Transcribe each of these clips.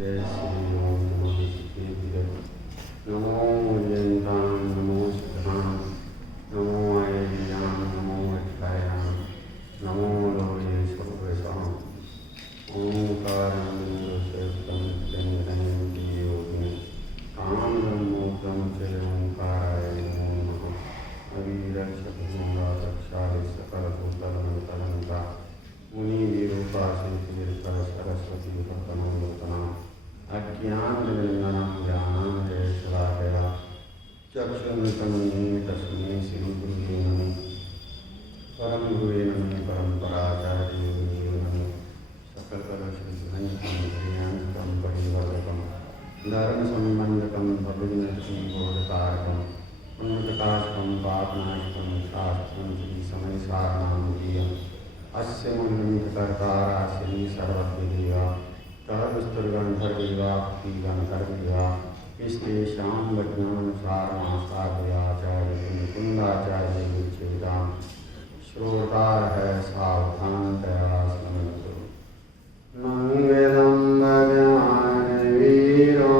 जय श्री ओम नमो ऋषिकेभ्य नमो उज्जयन्तां नमो सिद्धां नमो आयर्यां नमो अक्षायां नमो लोये सर्वेषां ओंकारं सत्यं निरञ्जनं योगिनं कामधर्मोक्तं च ओंकाराय नमो नमः अविरक्षभूङ्गा रक्षादि सकलभूतलमन्तरन्ता मुनिविरूपासितीर्थ सरस्वती भक्तमोदना अज्ञाननिर्मलं ज्ञानाञ्जनशलाकया चक्षुरुन्मिलितं तस्मै श्रीगुरुवे नमः परम गुरुवे नमः परम्पराचार्ये नमः सकलकलशुद्धं परिवर्तकं धर्मसम्बन्धकं भविनृतिबोधकारकं पुण्यप्रकाशकं पापनाशकं शास्त्रं श्रीसमयसारनामधेयम् अस्य मुनिकर्ताराश्री सर्वद्विदेवा तहविस्तुर्गन्धर्वेवा भक्तिगन्धर्वेवा विश्वेशां वज्ञानुसारमासाद्याचार्य मुकुन्दाचार्य विच्छेदां श्रोतार है सावधान दया समन्तु मंगलं भगवानवीरो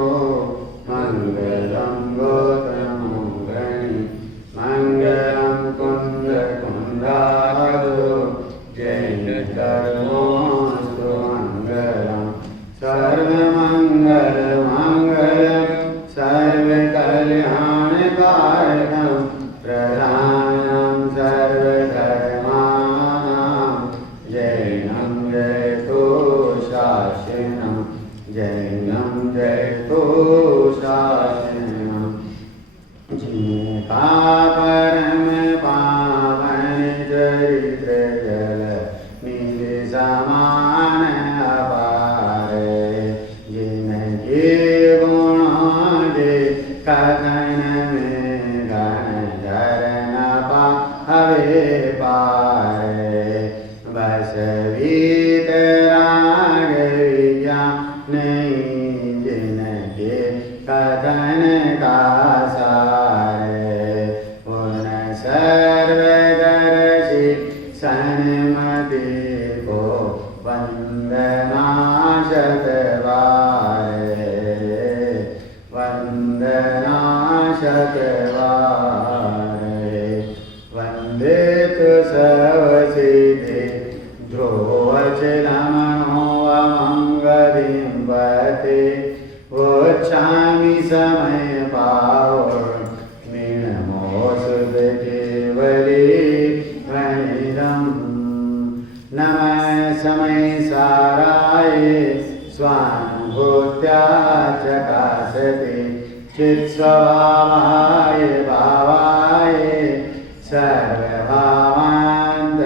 मंगलं गोत्रमोगणि मंगलं कुन्दकुन्दारो जयन्तर्मोऽस्तु मङ्गलं सर्वमङ्गलमङ्गलं सर्वकल्याणकारकं प्रधानं सर्वधर्माणां जैनं जयतो शासनं जैनं जयतो शासनं जिनका परम पावन चरित्र जल नील समान अपार जिनके गुणों के कथन में घन धरन पावे पार बस वीतराग नहीं जिनके कथन का सार पूर्ण सर्वदर्शी सन्मति को वंदना शतवारे वंदना शतवारे वंदे तु सवसिद्धि ध्रुवचरमणो अमङ्गलिम्बते वोच्छामि समय पावो मीनमोऽसुत केवली गणितं नमः समय साराय स्वानुभूत्या चकासते चित्स्वभावाय भावाय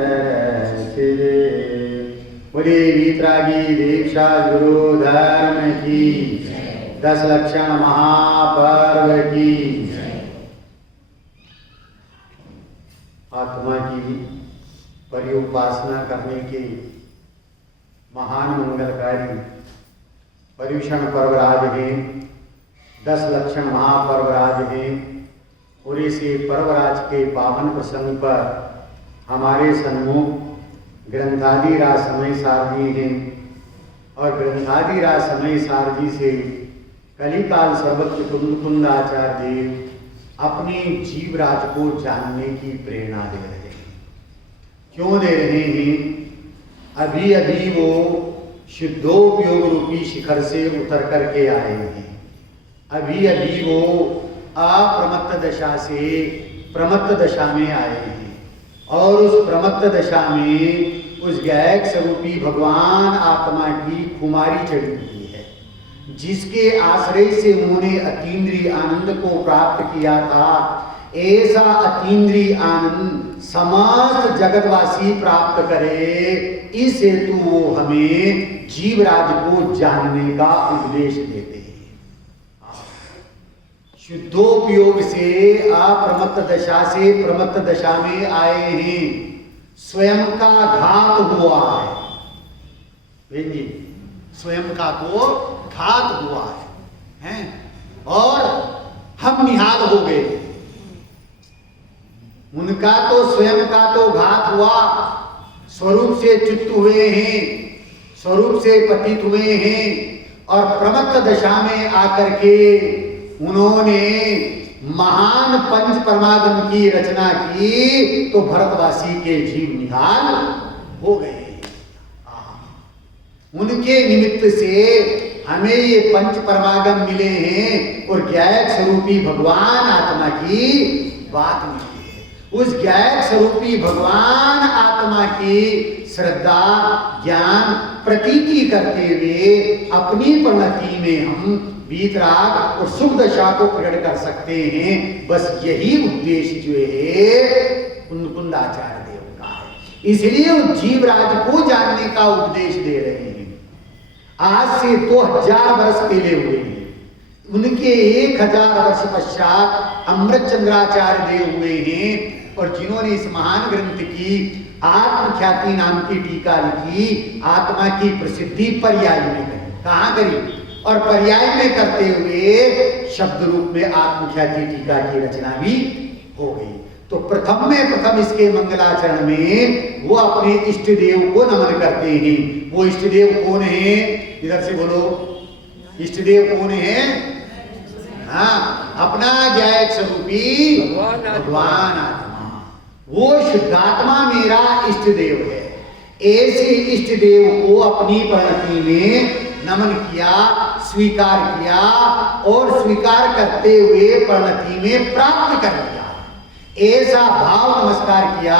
सर्वभावान्तरस्थिते बोले वीतरागी दीक्षा गुरु धर्म की 10 लक्षण महापर्व की आत्मा की परिउपासना करने के महान मंगलकारी पर्युषण पर्वराज हैं 10 लक्षण महापर्वराज हैं और इसी पर्वराज के पावन प्रसंग पर हमारे सन्मुख ग्रंथादिराज समय सारजी हैं और ग्रंथादिराज समय सारजी से कलिकाल सर्वत्र कुंदाचार्य देव अपने जीवराज को जानने की प्रेरणा दे रहे हैं। क्यों दे रहे हैं? अभी अभी वो शुद्धोपयोग रूपी शिखर से उतर करके आए हैं। अभी अभी वो अप्रमत्त दशा से प्रमत्त दशा में आए हैं और उस प्रमत्त दशा में उस गायक स्वरूपी भगवान आत्मा की खुमारी चढ़ी हुई है, जिसके आश्रय से उन्होंने अतीन्द्रिय आनंद को प्राप्त किया था। ऐसा अतीन्द्रिय आनंद समस्त जगतवासी प्राप्त करे, इस हेतु वो हमें जीवराज को जानने का उपदेश देते हैं। शुद्धोपयोग से अप्रमत्त दशा से प्रमत्त दशा में आए हैं। स्वयं का घात हुआ है जी, स्वयं का तो घात हुआ है और हम निहाल हो गए। उनका तो स्वयं का तो घात हुआ, स्वरूप से च्युत हुए हैं, स्वरूप से पतित हुए हैं, और प्रमत्त दशा में आकर के उन्होंने महान पंच परमागम की रचना की तो भरतवासी के जीव निहाल हो गए। उनके निमित्त से हमें ये पंच परमागम मिले हैं और ज्ञायक स्वरूपी भगवान आत्मा की बात मिली है। उस ज्ञायक स्वरूपी भगवान आत्मा की श्रद्धा ज्ञान प्रतीति करते हुए अपनी परिणति में हम वीतराग और सुख दशा को प्रकट कर सकते हैं। बस यही उद्देश्य जो है कुंदाचार्य देव का है। इसलिए उस जीवराज को जानने का उपदेश दे रहे हैं। आज से 2000 वर्ष पहले हुए हैं। उनके 1000 वर्ष पश्चात अमृत चंद्राचार्य देव हुए हैं और जिन्होंने इस महान ग्रंथ की आत्मख्याति नाम की टीका लिखी, आत्मा की प्रसिद्धि पर्याय में करी। कहाँ करी? और पर्याय में करते हुए शब्द रूप में आत्मख्याति टीका की रचना भी हो गई। तो प्रथम में प्रथम इसके मंगलाचरण में वो अपने इष्ट देव को नमन करते हैं। वो इष्ट देव कौन है? इधर से बोलो, इष्ट देव कौन है? हाँ, अपना ज्ञायक स्वरूपी भगवान आत्मा, वो शुद्धात्मा मेरा इष्ट देव है। ऐसे इष्ट देव को अपनी परिणति में नमन किया, स्वीकार किया और स्वीकार करते हुए परिणति में प्राप्त कर लिया। ऐसा भाव नमस्कार किया।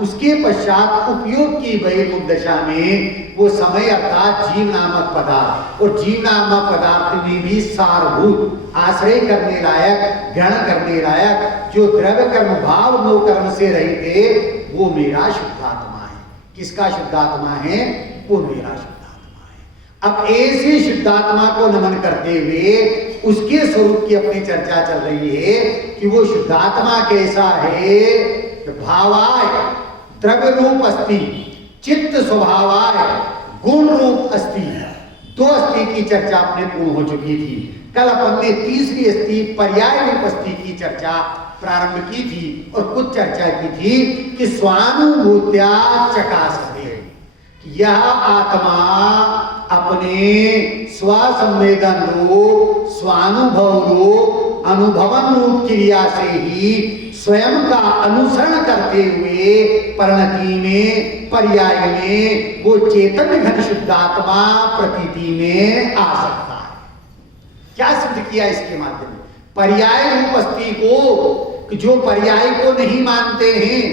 उसके पश्चात उपयोग की वैमुख दशा में वो समय अर्थात जीव नामक पदार्थ, और जीव नामक पदार्थ में भी सारभूत आश्रय करने लायक, ग्रहण करने लायक, जो द्रव्य कर्म भाव नो कर्म से रहित है, वो मेरा शुद्धात्मा है। किसका शुद्धात्मा है? वो मेरा शुद्धात्मा है। अब ऐसे शुद्धात्मा को नमन करते हुए उसके स्वरूप की अपनी चर्चा चल रही है कि वो शुद्धात्मा कैसा है। भावाय द्रव्य रूप अस्ति, चित्त स्वभावाय गुण रूप अस्ति। 2 अस्थि की चर्चा अपने पूर्ण हो चुकी थी। कल अपन ने तीसरी अस्थि पर्याय रूप अस्थि की चर्चा प्रारंभ की थी और कुछ चर्चा की थी कि स्वानुभूत्या चकासते, यह आत्मा अपने स्वसंवेदन रूप, स्वानुभव रूप, अनुभवन रूप क्रिया से ही स्वयं का अनुसरण करते हुए परिणति में, पर्याय में वो चेतन घन शुद्धात्मा प्रतीति में आ सकता है। क्या सिद्ध किया इसके माध्यम में? पर्याय रूप अस्थि को, जो पर्याय को नहीं मानते हैं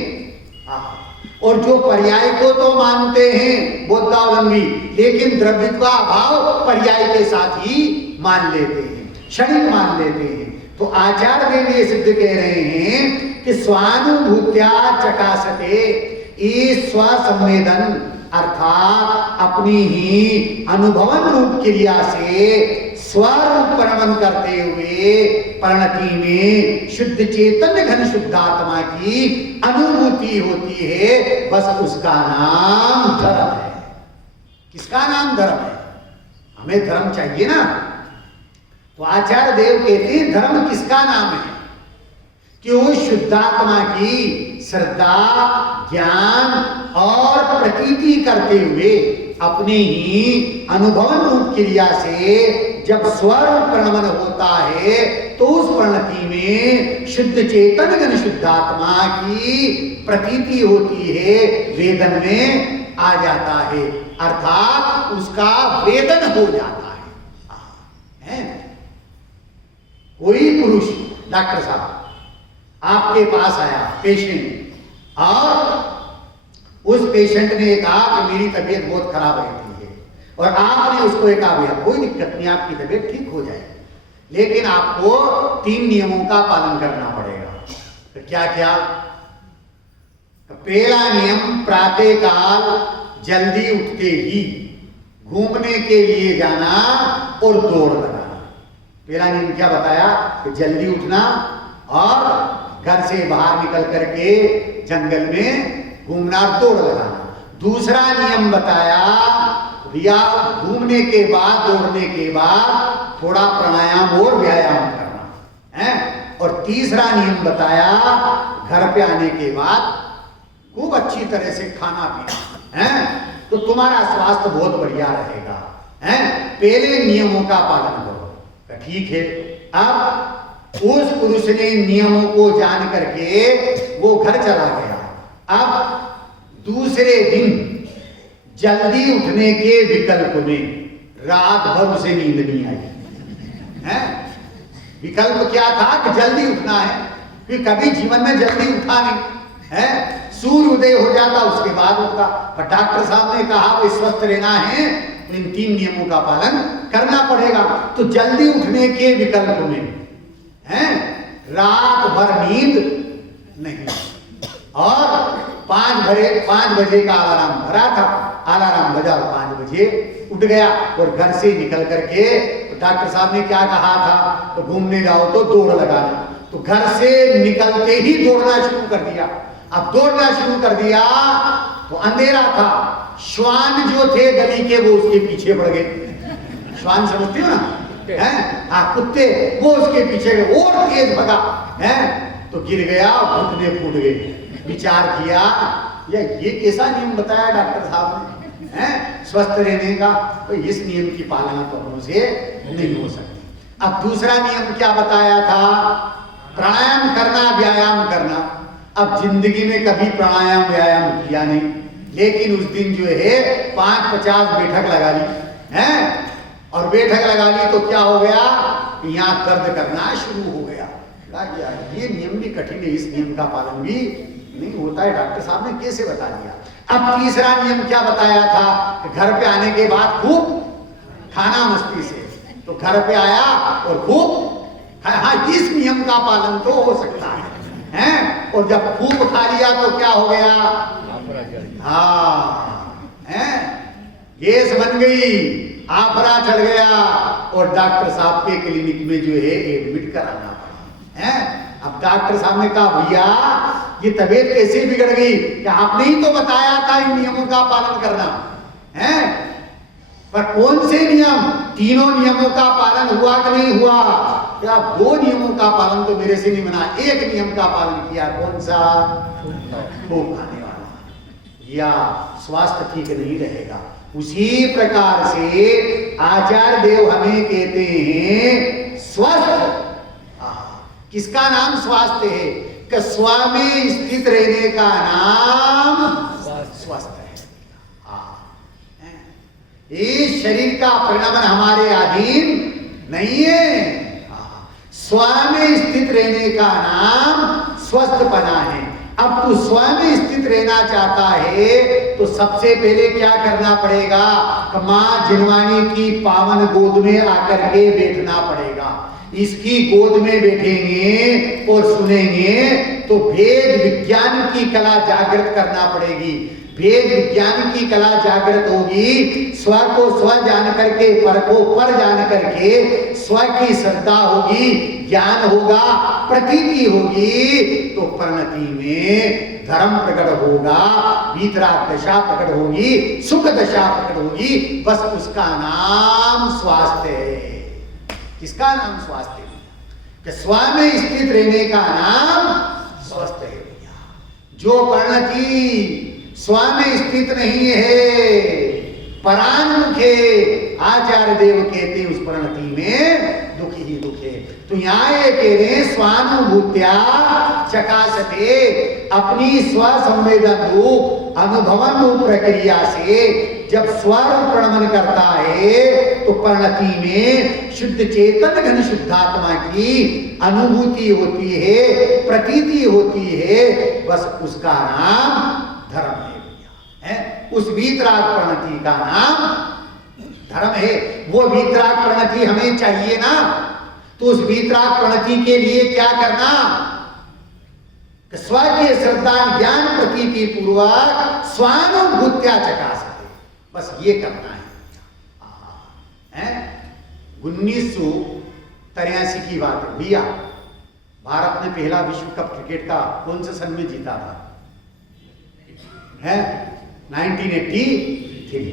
और जो पर्याय को तो मानते हैं बौद्धावलंबी, लेकिन द्रव्य का अभाव पर्याय के साथ ही मान लेते हैं, क्षणिक मान लेते हैं। तो आचार्य देव ये सिद्ध कह रहे हैं कि स्वानुभूत्या चकासते, इस स्वसंवेदन अर्थात अपनी ही अनुभवन रूप क्रिया से स्वरूप परमन करते हुए परिणति में शुद्ध चेतन घन शुद्धात्मा की अनुभूति होती है। बस उसका नाम धर्म है। किसका नाम धर्म है? हमें धर्म चाहिए ना। तो आचार्य देव कहते हैं धर्म किसका नाम है? कि वो शुद्धात्मा की श्रद्धा ज्ञान और प्रतीति करते हुए अपने ही अनुभवन रूप क्रिया से जब स्वरूप प्रणमन होता है तो उस परिणति में शुद्ध चेतन घन शुद्धात्मा की प्रतीति होती है, वेदन में आ जाता है, अर्थात उसका वेदन हो जाता है। कोई पुरुष डॉक्टर साहब आपके पास आया पेशेंट, और उस पेशेंट ने कहा कि मेरी तबीयत बहुत खराब रहती है, और आपने उसको कहा भैया कोई दिक्कत नहीं, आपकी तबीयत ठीक हो जाएगी, लेकिन आपको 3 नियमों का पालन करना पड़ेगा। तो क्या क्या? पहला नियम, प्रातः काल जल्दी उठते ही घूमने के लिए जाना और दौड़ लगाना। पहला नियम क्या बताया? कि जल्दी उठना और घर से बाहर निकल करके जंगल में घूमना, दौड़ लगाना। दूसरा नियम बताया भैया घूमने के बाद, दौड़ने के बाद थोड़ा प्राणायाम और व्यायाम करना है। और तीसरा नियम बताया घर पे आने के बाद खूब अच्छी तरह से खाना पीना है, तो तुम्हारा स्वास्थ्य बहुत बढ़िया रहेगा हैं, पहले नियमों का पालन करो। ठीक है, अब उस पुरुष ने नियमों को जान करके वो घर चला गया। अब दूसरे दिन जल्दी उठने के विकल्प में रात भर उसे नींद नहीं आई है। विकल्प क्या था कि जल्दी उठना है, कि कभी जीवन में जल्दी उठा नहीं है, सूर्य उदय हो जाता उसके बाद उठता। पर डॉक्टर साहब ने कहा भाई स्वस्थ रहना है तो इन 3 नियमों का पालन करना पड़ेगा। तो जल्दी उठने के विकल्प में है रात भर नींद नहीं, और 5 बजे का अलार्म भरा था, अलार्म बजा 5 बजे उठ गया और घर से निकल करके तो डॉक्टर साहब ने क्या कहा था, तो घूमने जाओ तो दौड़ लगाना। तो घर से निकलते ही दौड़ना शुरू कर दिया। अब दौड़ना शुरू कर दिया तो अंधेरा था, श्वान जो थे गली के वो उसके पीछे पड़ गए। श्वान समझते हो ना, हैं? हाँ, कुत्ते, वो उसके पीछे गए और तेज भगा है, तो गिर गया, घुटने फूट गए। विचार किया ये कैसा नियम बताया डॉक्टर साहब ने, हैं? स्वस्थ रहने का, तो इस नियम की पालना तो हम से नहीं हो सकती। अब दूसरा नियम क्या बताया था, प्राणायाम करना, व्यायाम करना। अब जिंदगी में कभी प्राणायाम व्यायाम किया नहीं, लेकिन उस दिन जो है 5-50 बैठक लगा ली है, और बैठक लगा ली तो क्या हो गया, यहाँ दर्द करना शुरू हो गया। ये नियम भी कठिन है, इस नियम का पालन भी नहीं होता है, डॉक्टर साहब ने कैसे बता दिया। अब तीसरा नियम क्या बताया था, घर पे आने के बाद खूब खाना मस्ती से, तो घर पे आया और खूब, हाँ इस नियम का पालन तो हो सकता है, और जब खूब खा लिया तो क्या हो गया, हाँ गैस बन गई, आफरा चढ़ गया, और डॉक्टर साहब के क्लिनिक में जो है एडमिट कराना पड़ा है। अब डॉक्टर साहब ने कहा भैया ये तबीयत कैसे बिगड़ गई, कि आपने ही तो बताया था इन नियमों का पालन करना है, पर कौन से नियम, तीनों नियमों का पालन हुआ कि नहीं हुआ, क्या 2 नियमों का पालन तो मेरे से नहीं बना, 1 नियम का पालन किया, कौन सा, खूब खाने वाला, या स्वास्थ्य ठीक नहीं रहेगा। उसी प्रकार से आचार्य देव हमें कहते हैं स्वस्थ, किसका नाम स्वास्थ्य है, कि स्व में स्थित रहने का नाम स्वस्थ है। इस शरीर का परिणाम हमारे अधीन नहीं है, स्व में स्थित रहने का नाम स्वस्थपना है। अब तू स्व में स्थित रहना चाहता है तो सबसे पहले क्या करना पड़ेगा, मां जिनवानी की पावन गोद में आकर के बैठना पड़ेगा। इसकी गोद में बैठेंगे और सुनेंगे तो भेद विज्ञान की कला जागृत करना पड़ेगी। भेद विज्ञान की कला जागृत होगी, स्व को स्व जान करके पर को पर जान करके स्व की श्रद्धा होगी, ज्ञान होगा, प्रतीति होगी, तो परिणति में धर्म प्रकट होगा, वीतराग दशा प्रकट होगी, सुख दशा प्रकट होगी। बस उसका नाम स्वास्थ्य है। किसका नाम स्वास्थ्य है, कि स्व में स्थित रहने का नाम स्वस्थ है। जो परिणति स्व में स्थित नहीं है, परान्मुख है, आचार्य देव कहते हैं उस परिणति में दुख ही दुख है। तो यहाँ ये कह रहे हैं स्वानुभूत्या चकासते, अपनी स्व संवेदन रूप अनुभवन रूप प्रक्रिया से जब स्वरूप प्रणमन करता है तो परिणति में शुद्ध चेतन घन शुद्धात्मा की अनुभूति होती है, प्रतीति होती है। बस उसका नाम धर्म है। उस वीतराग प्रणति का नाम धर्म है। वो वीतराग प्रणति हमें चाहिए ना, तो उस वीतराग प्रणति के लिए क्या करना, स्व के श्रद्धा ज्ञान प्रतीति पूर्वक स्वानुभूत्या चकासते, बस ये करना है। 1983 की बात है भैया, भारत ने पहला विश्व कप क्रिकेट का कौन से सन में जीता था, है 1983।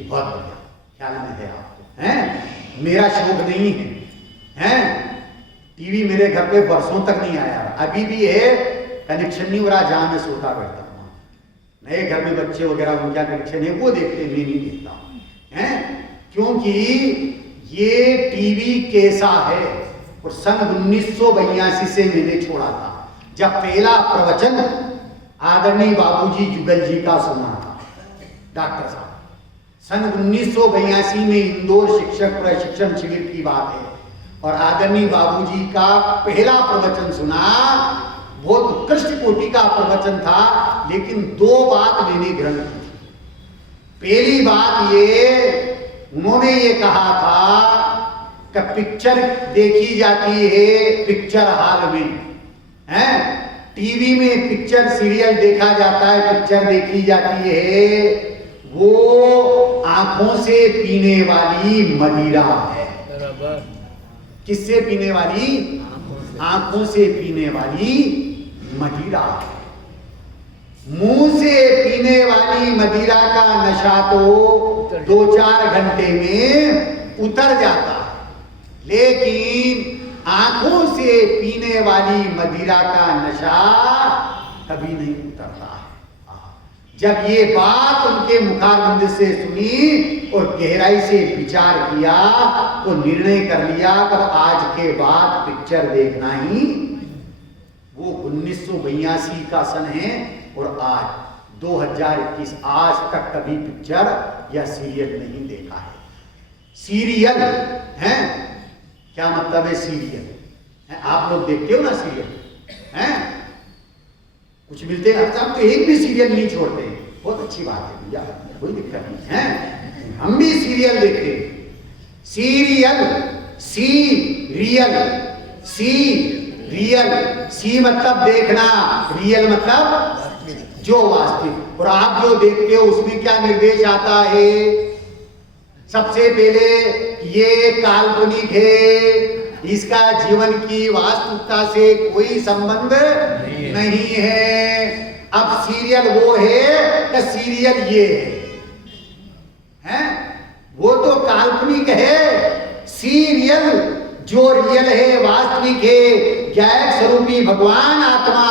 बहुत बढ़िया, ख्याल में है आपको, है मेरा शौक नहीं है, हैं टीवी मेरे घर पे वर्षों तक नहीं आया, अभी भी है, कनेक्शन नहीं हो रहा, जहां मैं सोता बैठता हूँ। नए घर में बच्चे वगैरह उनका कनेक्शन है वो देखते, मैं नहीं देखता हूँ, हैं क्योंकि ये टीवी कैसा है। और सन 1982 से मैंने छोड़ा था, जब पहला प्रवचन आदरणीय बाबूजी जुगल जी का सुना था, डॉक्टर साहब। सन 1982 में इंदौर शिक्षक प्रशिक्षण शिविर की बात है, और आदरणीय बाबूजी का पहला प्रवचन सुना। बहुत उत्कृष्ट कोटि का प्रवचन था, लेकिन दो बात मैंने ग्रहण की थी। पहली बात ये, उन्होंने ये कहा था कि पिक्चर देखी जाती है पिक्चर हॉल में, हैं? टीवी में पिक्चर सीरियल देखा जाता है, पिक्चर देखी जाती है, वो आंखों से पीने वाली मदिरा है। बराबर। किससे पीने वाली? आंखों से पीने वाली मदिरा है। मुंह से पीने वाली मदिरा का नशा तो 2-4 घंटे में उतर जाता है, लेकिन आंखों से पीने वाली मदिरा का नशा कभी नहीं उतरता है। जब ये बात उनके मुखारबिंद से सुनी और गहराई से विचार किया, तो निर्णय कर लिया कि आज के बाद पिक्चर देखना ही। वो 1982 का सन है और आज 2021, आज तक कभी पिक्चर या सीरियल नहीं देखा है। सीरियल है, क्या मतलब है सीरियल? आप लोग देखते हो ना सीरियल, हैं? कुछ मिलते हैं, आप तो एक भी सीरियल नहीं छोड़ते, बहुत अच्छी बात है भैया, कोई दिक्कत नहीं है। हम भी सीरियल देखते हैं। सीरियल, सीरियल, सीरियल, सी मतलब देखना, रियल मतलब जो वास्तविक। और आप जो देखते हो उसमें क्या निर्देश आता है? सबसे पहले ये काल्पनिक है, इसका जीवन की वास्तविकता से कोई संबंध नहीं है। अब सीरियल वो है कि सीरियल ये है? वो तो काल्पनिक है। सीरियल जो रियल है, वास्तविक है, ज्ञायक स्वरूपी भगवान आत्मा,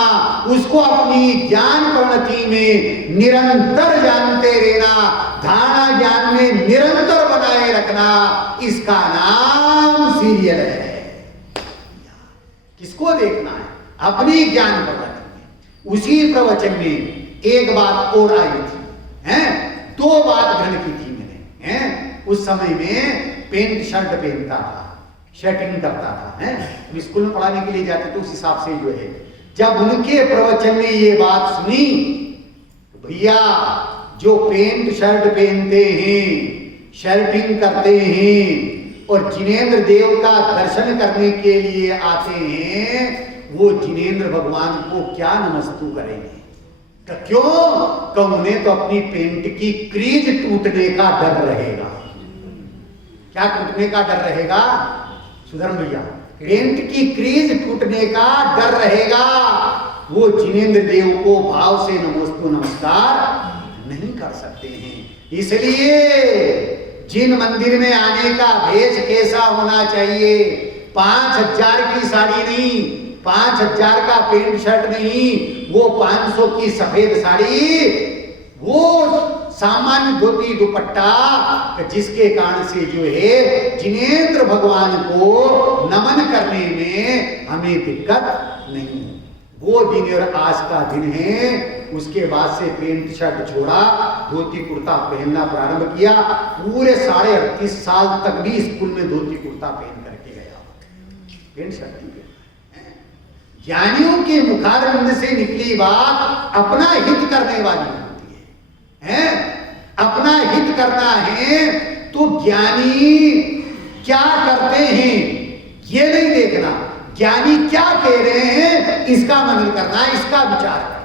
उसको अपनी ज्ञान परिणति में निरंतर जानते रहना, धारणा ज्ञान में निरंतर बनाए रखना, इसका नाम सीरियल है। किसको देखना है? अपनी ज्ञान परिणति में। उसी प्रवचन में एक बात और आई थी, हैं? 2 बात ग्रहण की थी मैंने, हैं? उस समय में पेंट शर्ट पहनता था, शर्टिंग करता था, हैं? स्कूल में पढ़ाने के लिए जाते तो उस हिसाब से जो है, जब उनके प्रवचन में ये बात सुनी, तो भैया जो पेंट शर्ट पहनते हैं, शर्टिंग करते हैं और जिनेंद्र देव का दर्शन करने के लिए आते हैं, वो जिनेंद्र भगवान को क्या नमस्तु करेंगे? क्यों? तो उन्हें तो अपनी पेंट की क्रीज टूटने का डर रहेगा। क्या टूटने का डर रहेगा सुधर्म भैया? पेंट की क्रीज टूटने का डर रहेगा। वो जिनेंद्र देव को भाव से नमोस्तु नमस्कार नहीं कर सकते हैं। इसलिए जिन मंदिर में आने का भेष कैसा होना चाहिए, 5000 की साड़ी नहीं, 5000 का पेंट शर्ट नहीं, वो 500 की सफेद साड़ी, वो सामान्य धोती दुपट्टा, जिसके कारण से जो है जिनेंद्र भगवान को नमन करने में हमें दिक्कत नहीं। वो दिन और आज का दिन है। उसके बाद से पेंट शर्ट छोड़ा, धोती कुर्ता पहनना प्रारंभ किया। पूरे 38.5 साल तक भी स्कूल में धोती कुर्ता पहन करके गया, पेंट शर्ट नहीं पहना। ज्ञानियों के मुखारबिंद से निकली बात अपना हित करने वाली होती है। अपना हित करना है तो ज्ञानी क्या करते हैं ये नहीं देखना, ज्ञानी क्या कह रहे हैं इसका मनन करना, इसका विचार करना।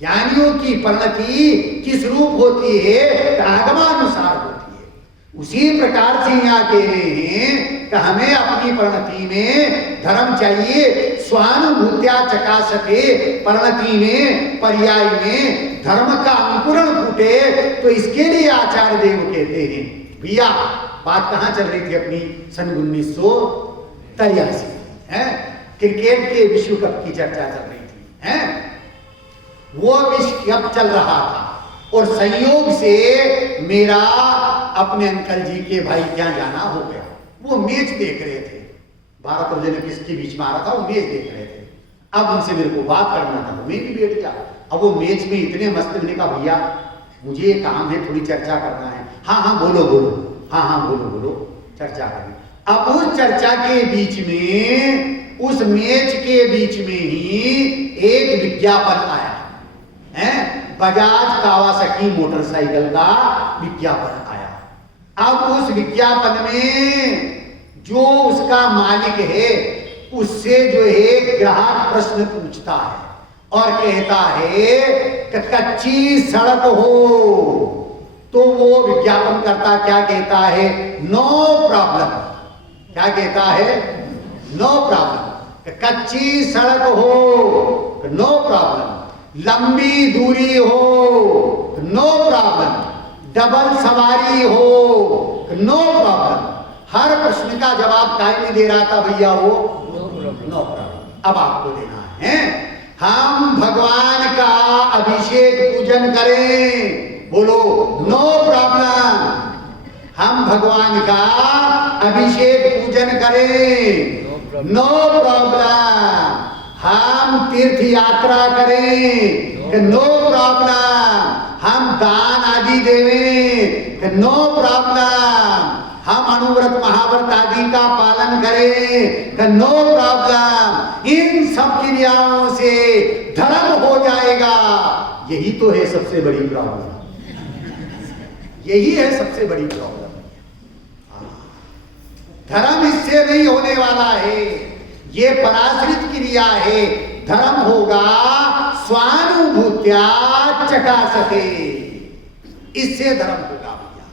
ज्ञानियों की परिणति किस रूप होती है? आगमानुसार होती है। उसी प्रकार से यहाँ कह रहे हैं कि हमें अपनी परिणति में धर्म चाहिए, स्वानुभूत्या चकासते, परिणति में पर्याय में धर्म का अंकुरण फूटे। तो इसके लिए आचार्य देव कहते हैं, भैया बात कहाँ चल रही थी अपनी? सन 1983 है, क्रिकेट के विश्व कप की चर्चा चल रही थी, है? वो विश्व कप चल रहा था और संयोग से मेरा अपने अंकल जी के भाई क्या जाना हो गया। वो मैच देख रहे थे, भारत और किसके बीच में आ रहा था, वो मैच देख रहे थे। अब उनसे मेरे को बात करना था, मैं भी बैठ गया। अब वो मैच में इतने मस्त, मैंने कहा भैया मुझे ये काम है, थोड़ी चर्चा करना है। हाँ हाँ बोलो बोलो, हाँ हाँ बोलो बोलो, चर्चा करें। अब उस चर्चा के बीच में, उस मैच के बीच में ही एक विज्ञापन आया है, बजाज कावासाकी मोटरसाइकिल का विज्ञापन आया। अब उस विज्ञापन में जो उसका मालिक है उससे जो है ग्राहक प्रश्न पूछता है और कहता है कि कच्ची सड़क हो, तो वो विज्ञापन करता क्या कहता है, नो प्रॉब्लम। क्या कहता है, नो प्रॉब्लम। कच्ची सड़क हो, नो प्रॉब्लम। लंबी दूरी हो, नो प्रॉब्लम। डबल सवारी हो, नो प्रॉब्लम। हर प्रश्न का जवाब कायम दे रहा था भैया वो, नो प्रॉब्लम। अब आपको देना है, हम भगवान का अभिषेक पूजन करें, बोलो नो प्रॉब्लम। हम भगवान का अभिषेक पूजन करें, नो प्रॉब्लम। हम तीर्थ यात्रा करें, नो प्रॉब्लम। हम दान आदि देवें, नो प्रॉब्लम। हम अनुव्रत महाव्रत आदि का पालन करें, नो प्रॉब्लम। इन सब क्रियाओं से धर्म हो जाएगा। यही तो है सबसे बड़ी प्रॉब्लम, यही है सबसे बड़ी प्रॉब्लम। धर्म इससे नहीं होने वाला है, ये पराश्रित क्रिया है। धर्म होगा स्वानुभूत्या चकासते, इससे धर्म होगा भैया।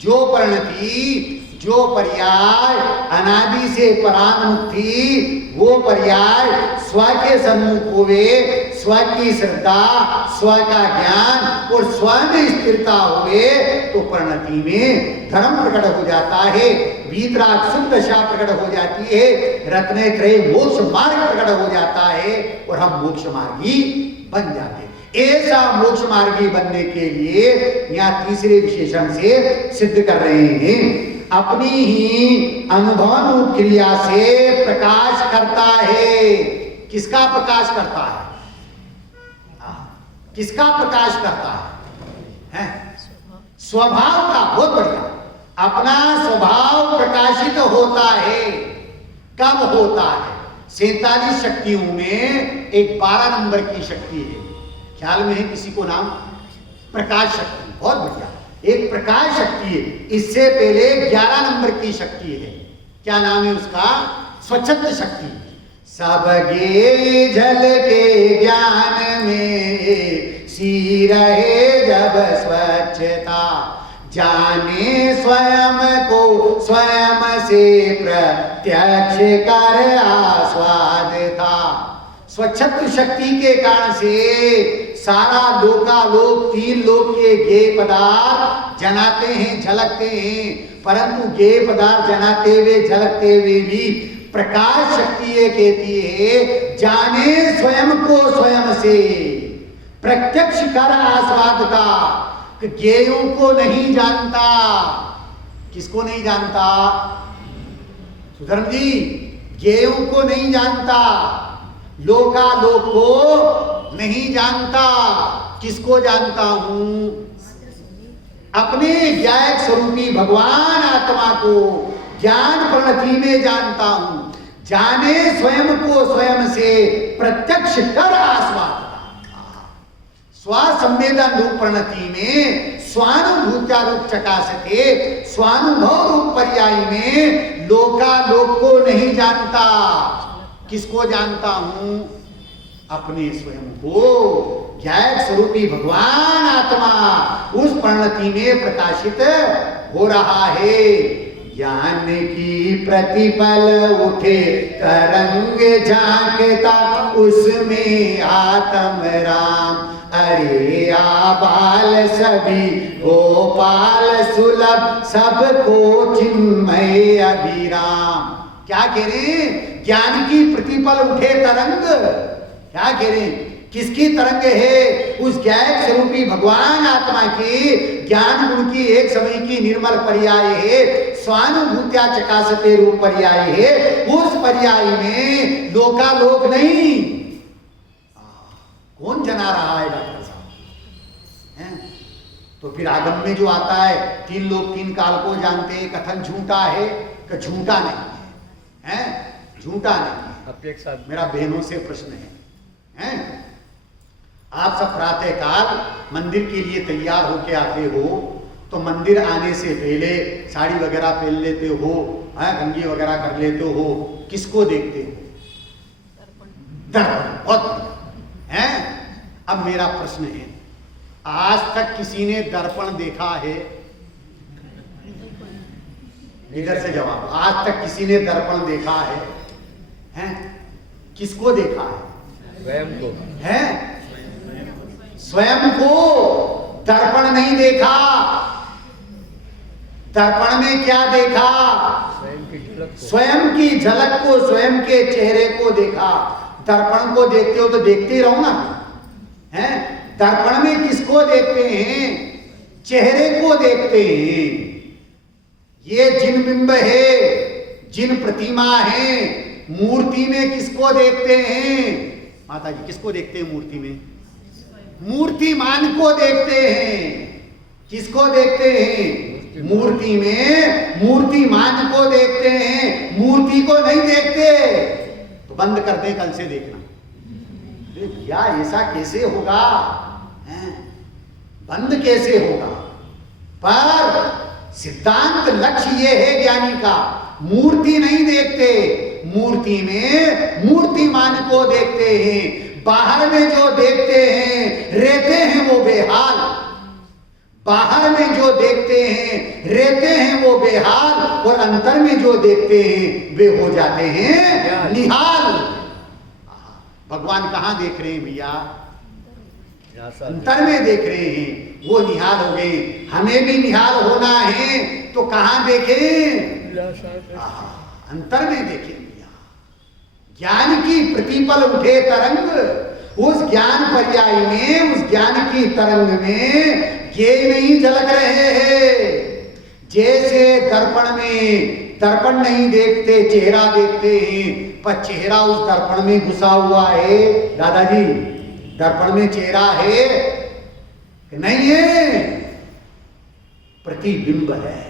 जो परिणति, जो पर्याय अनादि से परांगमुख थी, वो पर्याय स्व के सम्मुख होवे, स्व की श्रद्धा, स्व का ज्ञान और स्व में स्थिरता हुए तो परिणति में धर्म प्रकट हो जाता है। वीतराग सुख दशा प्रकट हो जाती है, रत्नेत्रय मोक्ष मार्ग प्रकट हो जाता है और हम मोक्ष मार्गी बन जाते हैं। ऐसा मोक्ष मार्गी बनने के लिए यहाँ तीसरे विशेषण से सिद्ध कर रहे हैं, अपनी ही अनुभव क्रिया से प्रकाश करता है। किसका प्रकाश करता है, किसका प्रकाश करता है? स्वभाव का। बहुत बढ़िया। अपना स्वभाव प्रकाशित होता है। कब होता है? 47 शक्तियों में एक 12 नंबर की शक्ति है, ख्याल में है किसी को नाम? प्रकाश शक्ति। बहुत बढ़िया, एक प्रकाश शक्ति है। इससे पहले 11 नंबर की शक्ति है, क्या नाम है उसका? स्वच्छंद शक्ति। सबगे झलके ज्ञान में सी रहे जब स्वच्छता, जाने स्वयं को स्वयं से प्रत्यक्ष कर आस्वाद था। स्वच्छंद शक्ति के कारण से सारा लोकालोक, 3 लोक के ज्ञेय पदार्थ जनाते हैं, झलकते हैं, परंतु ज्ञेय पदार्थ जनाते हुए, झलकते हुए भी प्रकाश शक्ति ये कहती है, जाने स्वयं को स्वयं से प्रत्यक्ष कर आस्वाद का। ज्ञेयों को नहीं जानता। किसको नहीं जानता? सुधर्म जी, ज्ञेयों को नहीं जानता, लोकालोक को नहीं जानता। किसको जानता हूं? अपने ज्ञायक स्वरूपी भगवान आत्मा को ज्ञान प्रणति में जानता हूं। जाने स्वयं को स्वयं से प्रत्यक्ष कर आस्वाद। स्वसंवेदन रूप प्रणति में स्वानुभूत्या रूप चकासते, स्वानुभव रूप पर्याय में लोकालोक को नहीं जानता। किसको जानता हूं? अपने स्वयं को, ज्ञायक स्वरूपी भगवान आत्मा उस प्रणति में प्रकाशित हो रहा है। ज्ञान की प्रतिपल उठे तरंग झांकता, उसमें आत्म राम। अरे आबाल सभी गोपाल सुलभ, सबको चिन्मय अभिराम। क्या कह रहे हैं? ज्ञान की प्रतिपल उठे तरंग। क्या कह रहे हैं? किसकी तरंग है? उस ज्ञायक स्वरूपी भगवान आत्मा की ज्ञान गुण की एक समय की निर्मल पर्याय है, स्वानुभूत्या चकासते रूप पर्याय है। उस पर्याय में लोकालोक नहीं। कौन जना रहा है डॉक्टर साहब? हैं? तो फिर आगम में जो आता है तीन लोग तीन काल को जानते हैं, कथन झूठा है कि झूठा नहीं है? झूठा नहीं। मेरा बहनों से प्रश्न है, आप सब प्रातः काल मंदिर के लिए तैयार होके आते हो, तो मंदिर आने से पहले साड़ी वगैरह पहन लेते हो, कंघी वगैरह कर लेते हो, किसको देखते हो? दर्पण। बहुत है। अब मेरा प्रश्न है, आज तक किसी ने दर्पण देखा है? इधर से जवाब। आज तक किसी ने दर्पण देखा है? हैं? किसको देखा है? स्वयं को है? स्वयं को दर्पण नहीं देखा। दर्पण में क्या देखा? स्वयं की झलक को, स्वयं के चेहरे को देखा। दर्पण को देखते हो तो देखते ही रहो ना, हैं? दर्पण में किसको देखते हैं? चेहरे को देखते हैं। ये जिन बिंब है, जिन प्रतिमा है, मूर्ति में किसको देखते हैं? माता जी किसको देखते हैं मूर्ति में? मूर्तिमान को देखते हैं। किसको देखते हैं? मूर्ति में मूर्तिमान को देखते हैं, मूर्ति को नहीं देखते। तो बंद कर दे, कल से देखना। भैया ऐसा कैसे होगा? बंद कैसे होगा? पर सिद्धांत लक्ष्य ये है ज्ञानी का, मूर्ति नहीं देखते, मूर्ति में मूर्तिमान को देखते हैं। बाहर में जो देखते हैं, रहते हैं वो बेहाल। बाहर में जो देखते हैं, रहते हैं वो बेहाल, और अंतर में जो देखते हैं वे हो जाते हैं निहाल। भगवान कहाँ देख रहे हैं भैया? अंतर में देख रहे हैं, वो निहाल हो गए। हमें भी निहाल होना है तो कहाँ देखें? अंतर में देखें भैया। ज्ञान की प्रतिपल उठे तरंग, उस ज्ञान पर्याय में, उस ज्ञान की तरंग में ये नहीं झलक रहे हैं। जैसे दर्पण में दर्पण नहीं देखते, चेहरा देखते हैं, पर चेहरा उस दर्पण में घुसा हुआ है। दादाजी दर्पण में चेहरा है कि नहीं है? प्रतिबिंब है।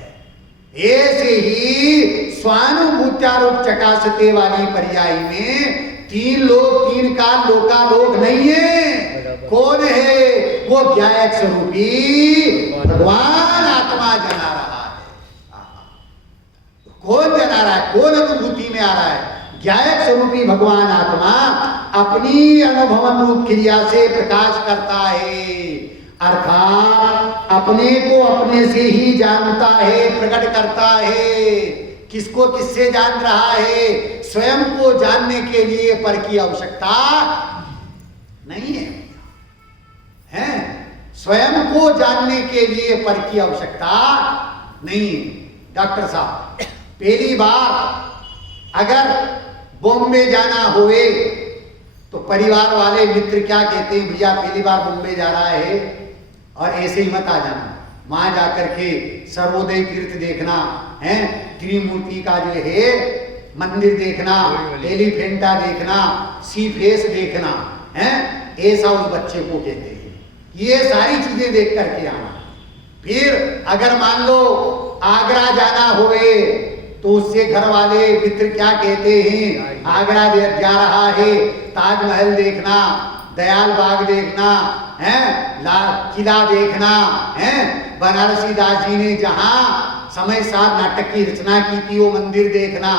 ऐसे ही स्वानुभूत्यारोप चकासते वाली पर्याय में तीन लोग तीन काल लोकालोक नहीं है। कौन है? वो ज्ञायक स्वरूपी भगवान आत्मा जना रहा है। कौन जना रहा है? कौन अनुभूति में आ रहा है? ज्ञायक स्वरूपी भगवान आत्मा अपनी अनुभवन रूप क्रिया से प्रकाश करता है, अर्थात अपने को अपने से ही जानता है, प्रकट करता है। किसको किससे जान रहा है? स्वयं को जानने के लिए पर की आवश्यकता नहीं है, हैं? स्वयं को जानने के लिए पर की आवश्यकता नहीं है। डॉक्टर साहब पहली बार अगर बॉम्बे जाना होवे तो परिवार वाले मित्र क्या कहते हैं? भैया पहली बार बॉम्बे जा रहा है और ऐसे ही मत आ जाना, वहां जाकर के सर्वोदय तीर्थ देखना है, त्रिमूर्ति का जो है मंदिर देखना, एलिफेंटा देखना, सी फेस देखना है, ऐसा उस बच्चे को कहते हैं। ये सारी चीजें देख करके आना। फिर अगर मान लो आगरा जाना होवे तो उससे घर वाले मित्र क्या कहते हैं? आगरा जा रहा है, ताजमहल देखना, दयाल बाग देखना है, लाल किला देखना है, बनारसी दास जी ने जहां समय सार नाटक की रचना की थी वो मंदिर देखना।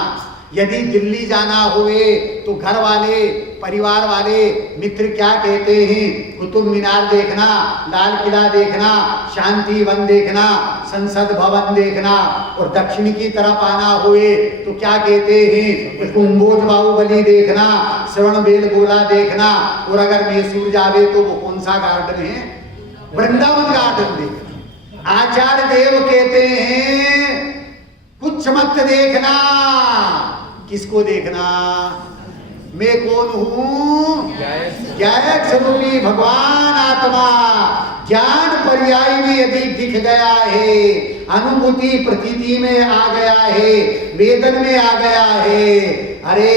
यदि दिल्ली जाना हुए तो घर वाले परिवार वाले मित्र क्या कहते हैं? कुतुब मीनार देखना, लाल किला देखना, शांति वन देखना, संसद भवन देखना। और दक्षिण की तरफ आना हुए तो क्या कहते हैं? कुंभोज बाहुबली देखना, श्रवण बेलगोला देखना। और अगर मैसूर जावे तो वो कौन सा गार्डन है? वृंदावन गार्डन देखना। आचार्य देव कहते हैं कुछ मत देखना। किसको देखना? मैं कौन हूं? ज्ञायक स्वरूपी भगवान आत्मा ज्ञान पर्याय में यदि दिख गया है, अनुभूति प्रतीति में आ गया है, वेदन में आ गया है, अरे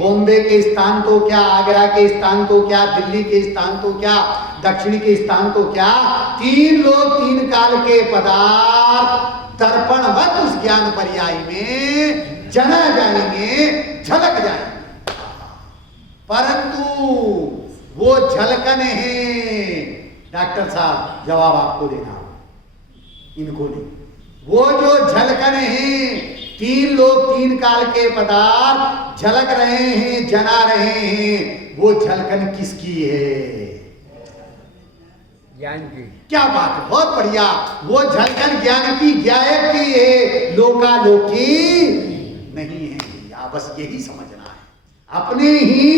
बॉम्बे के स्थान तो क्या, आगरा के स्थान तो क्या, दिल्ली के स्थान तो क्या, दक्षिण के स्थान तो क्या, तीन लोग तीन काल के पदार्थ दर्पणवत उस ज्ञान पर्याय में जना जाएंगे, झलक जाएंगे। परंतु वो झलकन है, डॉक्टर साहब जवाब आपको देना, इनको नहीं, वो जो झलकन है, तीन लोग तीन काल के पदार्थ झलक रहे हैं, जना रहे हैं, वो झलकन किसकी है? ज्ञान की। क्या बात है, बहुत बढ़िया। वो झलकन ज्ञान की, ज्ञायक की है, लोकालोकी नहीं है। या बस यही समझना है। अपने ही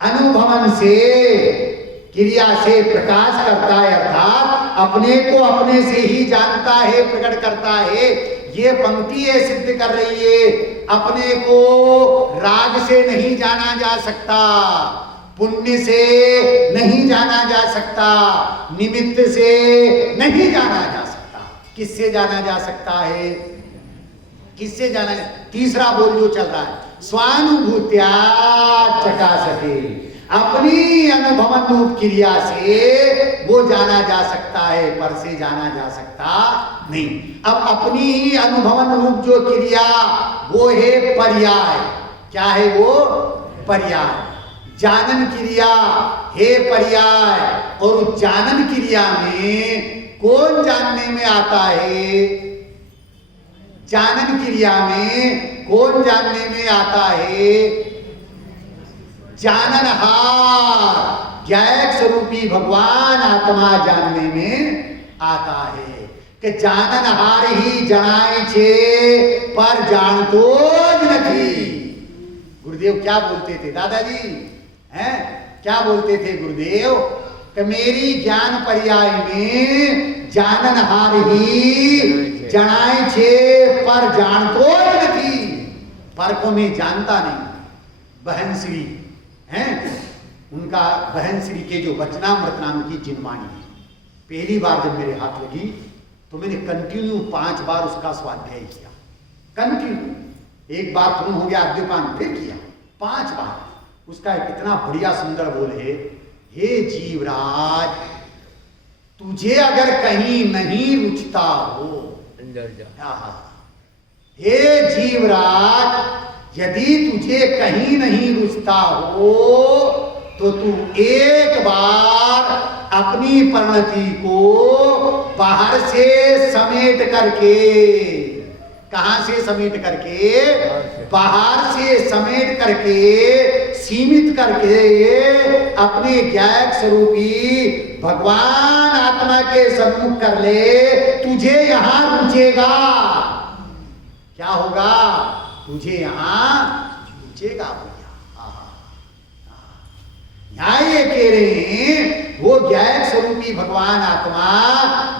अनुभवन से, क्रिया से प्रकाश करता है, अर्थात अपने को अपने से ही जानता है, प्रकट करता है। ये पंक्ति है सिद्ध कर रही है, अपने को राग से नहीं जाना जा सकता, पुण्य से नहीं जाना जा सकता, निमित्त से नहीं जाना जा सकता। किससे जाना जा सकता है? किससे जाना? तीसरा बोल जो चल रहा है, स्वानुभूत्या चकासते, अपनी अनुभवन रूप क्रिया से वो जाना जा सकता है, पर से जाना जा सकता नहीं। अब अपनी ही अनुभवन रूप जो क्रिया वो है पर्याय। क्या है वो? पर्याय। जानन क्रिया है पर्याय, और उस जानन क्रिया में कौन जानने में आता है? जानन क्रिया में कौन जानने में आता है? जाननहार, ज्ञायक स्वरूपी भगवान आत्मा जानने में आता है। कि जाननहार ही जनाए छे, पर जान तो नहीं। गुरुदेव क्या बोलते थे दादाजी? हैं क्या बोलते थे गुरुदेव? कि मेरी ज्ञान पर्याय में जाननहार ही जनाए छे, पर जान तो नहीं। पर को मैं जानता नहीं। बहन श्री हैं, उनका बहन श्री के जो वचनामृत नाम की जिनवाणी, पहली बार जब मेरे हाथ लगी तो मैंने कंटिन्यू 5 बार उसका स्वाध्याय किया। कंटिन्यू, एक बार पूर्ण हो गया अद्यपान, फिर किया 5 बार। उसका एक इतना बढ़िया सुंदर बोल है, हे जीवराज, तुझे अगर कहीं नहीं रुचता हो, अंदर जा। हे जीवराज, यदि तुझे कहीं नहीं रुचता हो तो तू एक बार अपनी परिणति को बाहर से समेट करके, कहां से समेट करके? बाहर से समेट करके, सीमित करके अपने ज्ञायक स्वरूपी भगवान आत्मा के सम्मुख कर ले। तुझे यहां रुचेगा, क्या होगा? तुझे यहां रुचेगा भैया। यहां ये कह रहे हैं, वो ज्ञायक स्वरूपी भगवान आत्मा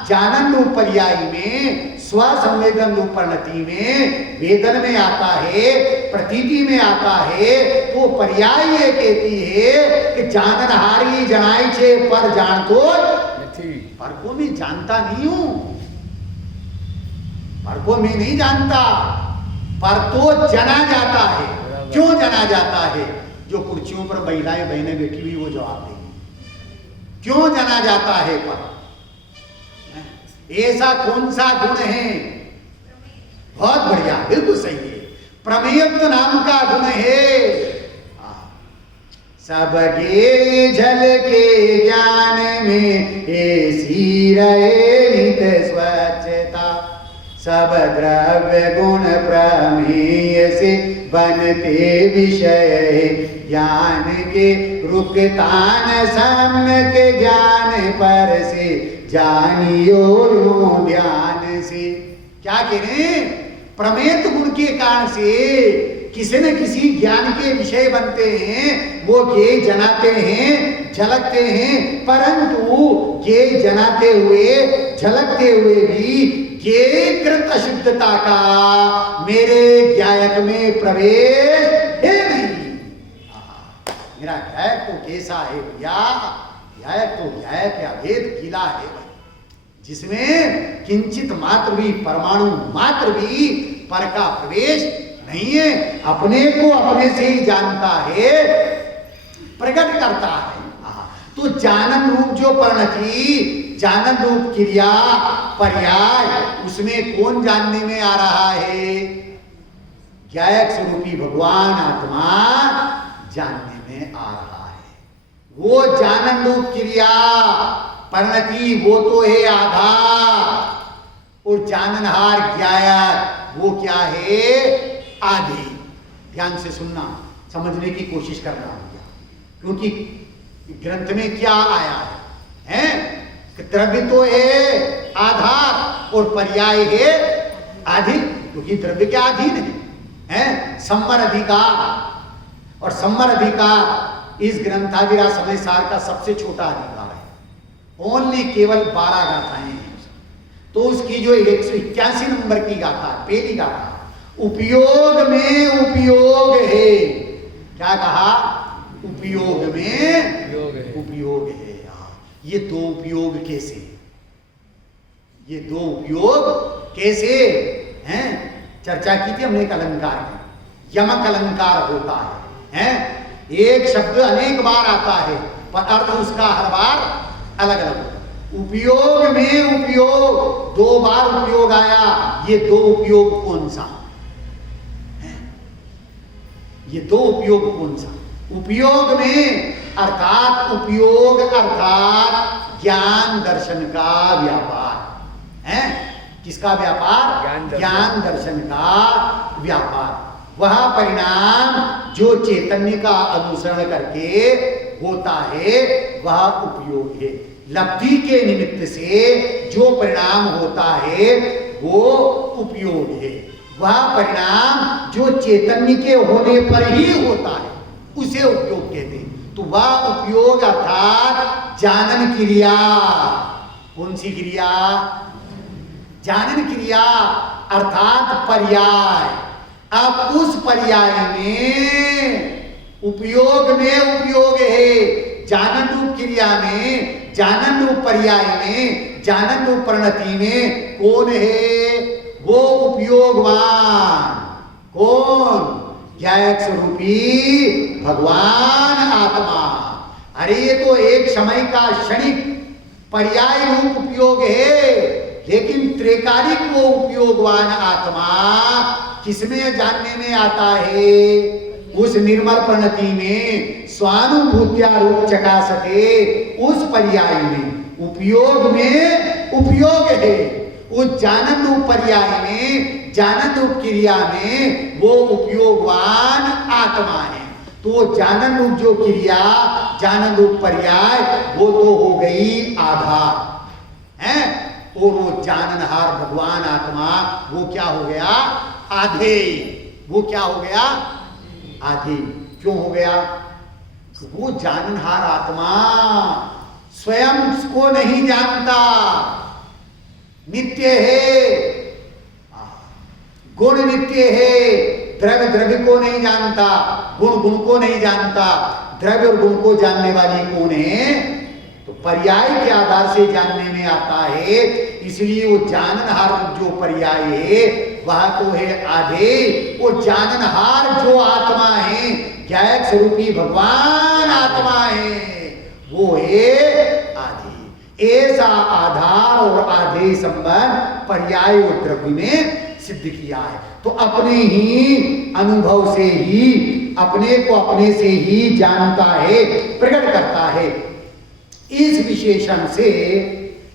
जानन रूप पर्याय में, स्व संवेदन रूप परिणति में, वेदन में आता है, प्रतीति में आता है। वो पर्याय ये कहती है कि जाननहारी जनाई छे, पर जान तो नहीं। पर को मैं जानता नहीं हूं, पर को मैं नहीं जानता, पर तो जना जाता है। क्यों जना जाता है? जो कुर्सियों पर महिलाएं बहनें बैठी हुई वो जवाब देंगी। क्यों जना जाता है? पर ऐसा कौन सा गुण है? बहुत बढ़िया, बिल्कुल सही है, प्रमेयत्व नाम का गुण है। सबके झल के ज्ञान में ऐसी रहे नित स्वच्छता, सब द्रव्य गुण प्रमेय से बनते विषय, ज्ञान के रुकतान सम्यक ज्ञान पर से जानियो ध्यान से। क्या कह रहे हैं? प्रमेय गुण के कारण से किसी न किसी ज्ञान के विषय बनते हैं, वो ज्ञेय जनाते हैं, झलकते हैं, परंतु ज्ञेय जनाते हुए, झलकते हुए भी ज्ञेय कृत अशुद्धता का मेरे ज्ञायक में प्रवेश है नहीं। मेरा गायक तो कैसा है भैया, गायक तो गायक अभेद किला है भाई, जिसमें किंचित मात्र भी, परमाणु मात्र भी पर का प्रवेश नहीं है, अपने को अपने से ही जानता है, प्रकट करता है। तो जानन रूप जो परिणति, जानन रूप क्रिया पर्याय, उसमें कौन जानने में आ रहा है? गायक स्वरूपी भगवान आत्मा जानने में आ रहा है। वो जानन रूप क्रिया परिणति वो तो है आधार, और जाननहार गायक वो क्या है? आदि। ध्यान से सुनना, समझने की कोशिश करना होगा, क्योंकि ग्रंथ में क्या आया है? द्रव्य तो है आधार और पर्याय है आदि, क्योंकि द्रव्य के अधीन है सम्मर अधिकार, और सम्मर अधिकार इस ग्रंथाविरा समय सार का सबसे छोटा अधिकार है। ओनली केवल 12 गाथाएं हैं। तो उसकी जो 181 नंबर की गाथा, पहली गाथा, उपयोग में उपयोग है। क्या कहा? उपयोग में उपयोग है। ये दो उपयोग कैसे? ये दो उपयोग कैसे हैं? चर्चा की थी हमने एक अलंकार की, यमक अलंकार होता है, एक शब्द अनेक बार आता है पर अर्थ उसका हर बार अलग अलग होता है। उपयोग में उपयोग, 2 बार उपयोग आया, ये 2 उपयोग कौन सा है? ये 2 उपयोग कौन सा? उपयोग में अर्थात उपयोग अर्थात ज्ञान दर्शन का व्यापार है। किसका व्यापार? ज्ञान दर्शन का व्यापार। वह परिणाम जो चैतन्य का अनुसरण करके होता है वह उपयोग है। लब्धि के निमित्त से जो परिणाम होता है वो उपयोग है। वह परिणाम जो चैतन्य के होने पर ही होता है उसे उपयोग कहते हैं। तो वह उपयोग अर्थात जानन क्रिया। कौन सी क्रिया? जानन क्रिया अर्थात पर्याय। अब उस पर्याय में उपयोग है, जानन रूप क्रिया में, जानन रूप पर्याय में, जानन रूप परिणति में कौन है? वो उपयोगवान। कौन? गायक स्वरूपी भगवान आत्मा। अरे ये तो एक समय का क्षणिक पर्याय रूप उपयोग है, लेकिन त्रैकालिक वो उपयोगवान आत्मा किसमें जानने में आता है? उस निर्मल परिणति में स्वानुभूत्या रूप चकासते उस पर्याय में उपयोग है। उस जानन रूप पर्याय में, जानन रूप क्रिया में वो उपयोगवान आत्मा है। तो जानन रूप जो क्रिया, जानन रूप पर्याय वो तो हो गई आधार है, और वो जाननहार भगवान आत्मा वो क्या हो गया? आधे। वो क्या हो गया? आधे। क्यों हो गया? वो जाननहार आत्मा स्वयं को नहीं जानता, नित्य है, गुण नित्य है, द्रव्य द्रव्य को नहीं जानता, गुण गुण को नहीं जानता। द्रव्य और गुण को जानने वाली कौन है? तो पर्याय के आधार से जानने में आता है। इसलिए वो जाननहार जो पर्याय है वह तो है आधे, और जाननहार जो आत्मा है, गायक स्वरूपी भगवान आत्मा है, वो है आधे। ऐसा आधार और आधे संबंध पर्याय और द्रव्य में सिद्ध किया है। तो अपने ही अनुभव से ही, अपने को अपने से ही जानता है, प्रकट करता है। इस विशेषण से,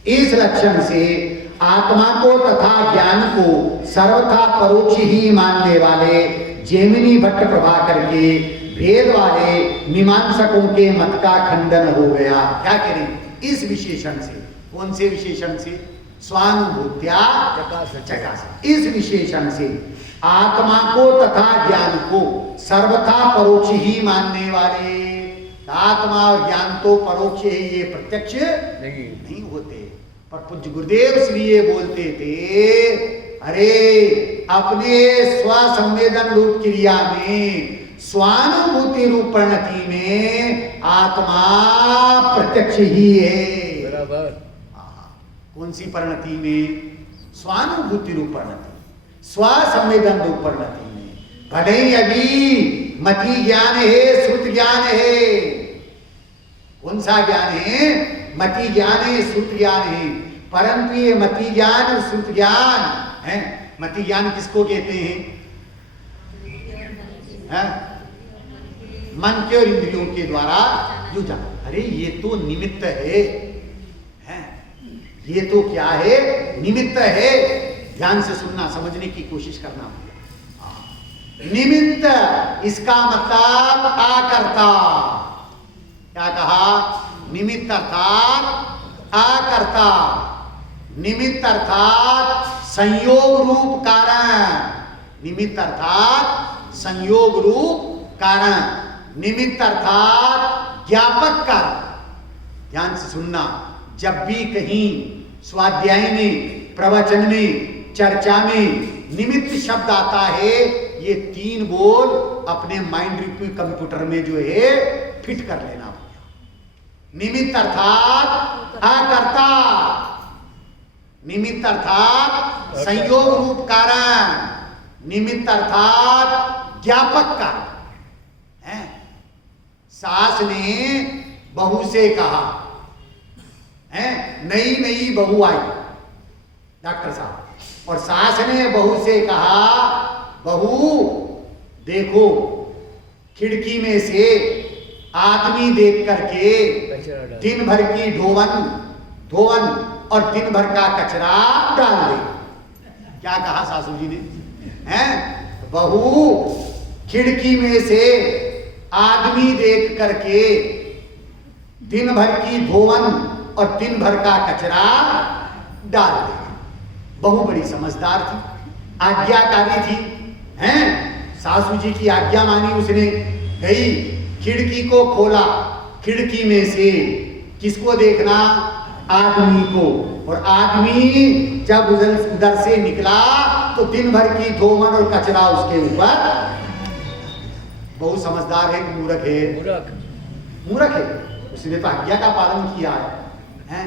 इस लक्षण से आत्मा को तथा ज्ञान को सर्वथा परोक्ष ही मानने वाले जैमिनी भट्ट प्रभाकर के भेद वाले मीमांसकों के मत का खंडन हो गया। क्या करें? इस विशेषण से। कौन से विशेषण से? स्वानुभूत्या चकास। इस विशेषण से आत्मा को तथा ज्ञान को सर्वथा परोक्ष ही मानने वाले, आत्मा और ज्ञान तो परोक्ष है, ये प्रत्यक्ष नहीं होते। पर पूज्य गुरुदेव श्री ये बोलते थे, अरे अपने स्वसंवेदन रूप क्रिया में, स्वानुभूति रूप परिणति में आत्मा प्रत्यक्ष ही है। बराबर। कौन सी परिणति में? स्वानुभूति रूप परिणति, स्वसंवेदन रूप परिणति में। भले ही अभी मति ज्ञान है, श्रुत ज्ञान है। कौन सा ज्ञान है? मति ज्ञान है, श्रुत ज्ञान है। परंतु ये मति ज्ञान और श्रुत ज्ञान है। मति ज्ञान किसको कहते हैं? मन के और इंद्रियों के द्वारा जो जान। अरे ये तो निमित्त है, ये तो क्या है? निमित्त है। ध्यान से सुनना, समझने की कोशिश करना। निमित्त, इसका मतलब आकर्ता। क्या कहा? निमित्त अर्थात आकर्ता। निमित्त अर्थात संयोग रूप कारण। निमित्त अर्थात संयोग रूप कारण। निमित्त अर्थात ज्ञापक कारण। ध्यान से सुनना, जब भी कहीं स्वाध्याय में, प्रवचन में, चर्चा में निमित्त शब्द आता है, ये तीन बोल अपने माइंड रूपी कंप्यूटर में जो है फिट कर लेना पड़ेगा। निमित्त अर्थात आकर्ता, निमित्त अर्थात संयोग रूप कारण, निमित्त अर्थात ज्ञापक कारण। सास ने बहू से कहा, नई नई बहू आई डॉक्टर साहब, और सास ने बहू से कहा, बहू देखो खिड़की में से आदमी देख करके दिन भर की धोवन और दिन भर का कचरा डाल दे। क्या कहा सासू जी ने? बहू खिड़की में से आदमी देख करके दिन भर की धोवन और दिन भर का कचरा डाल दे। बहू बड़ी समझदार थी, आज्ञाकारी थी, सासू जी की आज्ञा मानी उसने। गई, खिड़की को खोला, खिड़की में से किसको देखना? आदमी को। और आदमी जब उधर से निकला तो दिन भर की धोवन और कचरा उसके ऊपर। बहुत समझदार है कि मूर्ख है? मूर्ख है। उसने तो आज्ञा का पालन किया है,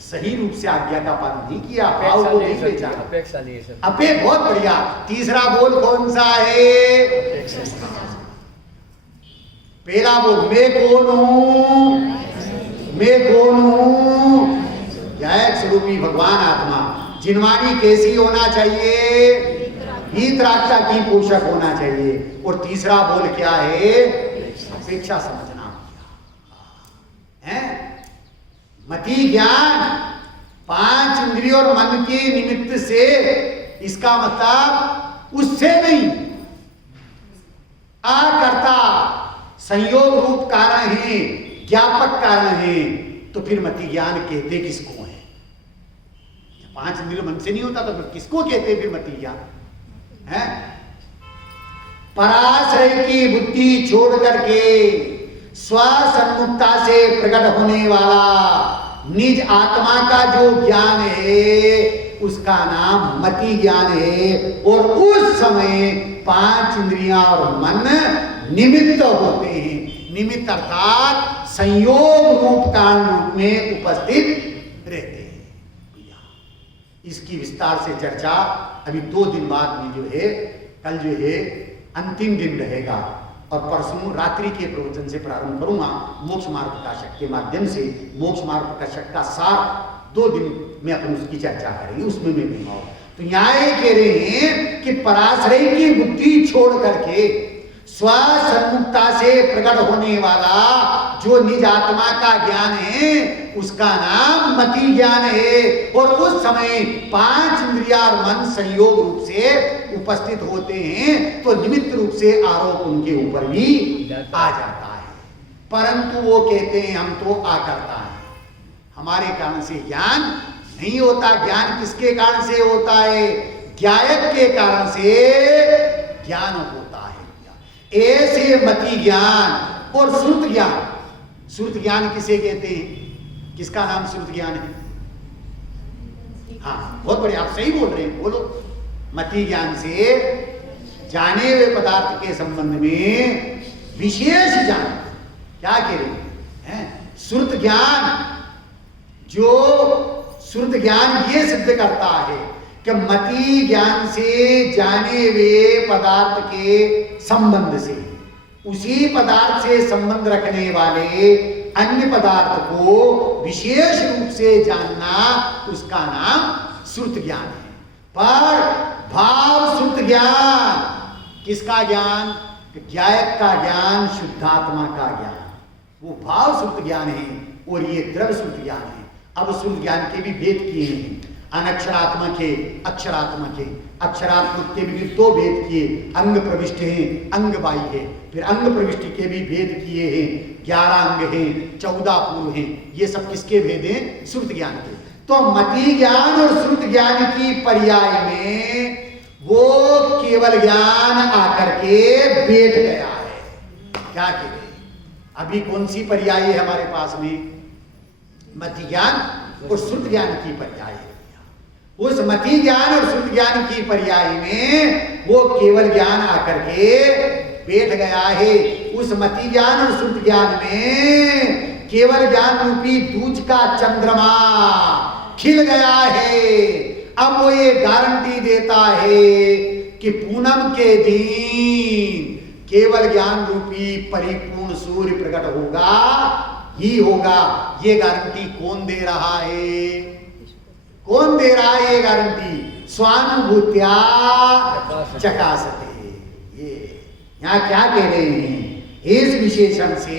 सही रूप से आज्ञा का पालन नहीं किया, भाव को नहीं पहचाना। अपेक्षा नहीं है। अपे बहुत बढ़िया। तीसरा बोल कौन सा है? पहला बोल मैं कौन हूं? मैं कौन हूं? एक स्वरूपी भगवान आत्मा। जिनवाणी कैसी होना चाहिए? हितरागता की पोषक होना चाहिए। और तीसरा बोल क्या है? अपेक्षा समझना है। मति ज्ञान पांच इंद्रियों और मन के निमित्त से, इसका मतलब उससे नहीं, आकर्ता संयोग रूप कारण है, ज्ञापक कारण है। तो फिर मति ज्ञान कहते किसको है? पांच इंद्रियों मन से नहीं होता तो फिर किसको कहते? फिर मति ज्ञान है। पराश्रय की बुद्धि छोड़ करके स्वसन्मुखता से प्रकट होने वाला निज आत्मा का जो ज्ञान है, उसका नाम मति ज्ञान है। और उस समय पांच इंद्रियां और मन निमित्त होते हैं। निमित्त अर्थात संयोग रूप कारण रूप में उपस्थित रहते हैं। इसकी विस्तार से चर्चा अभी 2 दिन बाद में जो है, कल जो है अंतिम दिन रहेगा, और परसों रात्रि के प्रवचन से प्रारंभ करूंगा। मोक्ष मार्ग प्रकाशक के माध्यम से मोक्ष मार्ग प्रकाशक का सार 2 दिन में अपन उसकी चर्चा करेंगे, उसमें मैं दूंगा। तो यहाँ ये कह रहे हैं कि पराश्रय की बुद्धि छोड़ करके स्वसन्मुखता से प्रकट होने वाला जो निज आत्मा का ज्ञान है, उसका नाम मति ज्ञान है। और उस समय पांच इंद्रिया और मन संयोग रूप से उपस्थित होते हैं, तो निमित्त रूप से आरोप उनके ऊपर भी आ जाता है। परंतु वो कहते हैं हम तो आकर्ता हैं, हमारे कारण से ज्ञान नहीं होता। ज्ञान किसके कारण से होता है? ज्ञायक के कारण से ज्ञान होता है। ऐसे मति ज्ञान और श्रुत ज्ञान। श्रुत ज्ञान किसे कहते हैं? किसका नाम श्रुत ज्ञान है? हाँ, बहुत बढ़िया, आप सही बोल रहे हैं, बोलो। मति ज्ञान से जाने हुए पदार्थ के संबंध में विशेष ज्ञान। क्या कह रहे हैं? श्रुत ज्ञान, जो श्रुत ज्ञान ये सिद्ध करता है कि मति ज्ञान से जाने हुए पदार्थ के संबंध से, उसी पदार्थ से संबंध रखने वाले अन्य पदार्थ को विशेष रूप से जानना, उसका नाम श्रुत ज्ञान है। पर भाव श्रुत ज्ञान, किसका ज्ञान? ज्ञायक का ज्ञान, शुद्धात्मा का ज्ञान, वो भाव श्रुत ज्ञान है और ये द्रव्य श्रुत ज्ञान है। अब श्रुत ज्ञान के भी भेद किए हैं, अनक्षरात्मक है, अक्षरात्मक है। अक्षरात्मक के भी दो भेद किए, अंग प्रविष्ट है, अंग बाह्य है। फिर अंग प्रविष्टि के भी भेद किए हैं, 11 अंग हैं, 14 पूर्व हैं। ये सब किसके भेद हैं? श्रुत ज्ञान के। तो मति ज्ञान और श्रुत ज्ञान की पर्याय में वो केवल ज्ञान आकर के बैठ गया है। क्या कह रहे? अभी कौन सी पर्याय है हमारे पास में? मति ज्ञान और श्रुत ज्ञान की पर्याय है। उस मति ज्ञान और श्रुत ज्ञान की पर्याय में वो केवल ज्ञान आकर के बैठ गया है। उस मति ज्ञान और श्रुत ज्ञान में केवल ज्ञान रूपी दूज का चंद्रमा खिल गया है। अब वो ये गारंटी देता है कि पूनम के दिन केवल ज्ञान रूपी परिपूर्ण सूर्य प्रकट होगा ही होगा। ये गारंटी कौन दे रहा है? कौन दे रहा है ये गारंटी? स्वानुभूत्या चकासते। ये यहाँ क्या कह रहे हैं? इस विशेषण से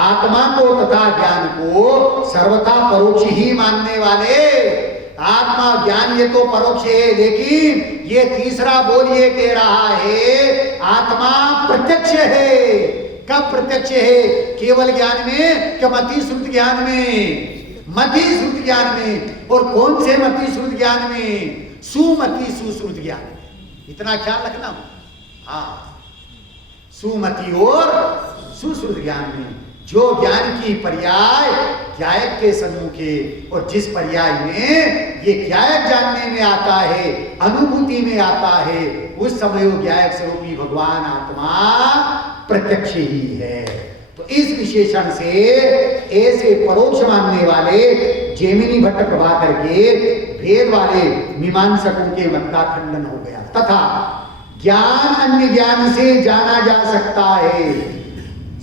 आत्मा को तथा ज्ञान को सर्वथा परोक्ष ही मानने वाले, आत्मा ज्ञान ये तो परोक्ष है, लेकिन ये तीसरा बोल ये कह रहा है आत्मा प्रत्यक्ष है। कब प्रत्यक्ष है? केवल ज्ञान में कि मति श्रुत ज्ञान में? मति श्रुत ज्ञान में। और कौन से मति श्रुत ज्ञान में? सुमति सुश्रुत ज्ञान में। इतना ख्याल रखना। हाँ, सुमति और सुश्रुत ज्ञान में, जो ज्ञान की पर्याय ज्ञायक के सन्मुख है, और जिस पर्याय में ये ज्ञायक जानने में आता है, अनुभूति में आता है, उस समय वो ज्ञायक स्वरूपी भगवान आत्मा प्रत्यक्ष ही है। तो इस विशेषण से ऐसे परोक्ष मानने वाले जैमिनी भट्ट प्रभाकर के भेद वाले मीमांसकों के मत का खंडन हो गया। तथा ज्ञान अन्य ज्ञान से जाना जा सकता है,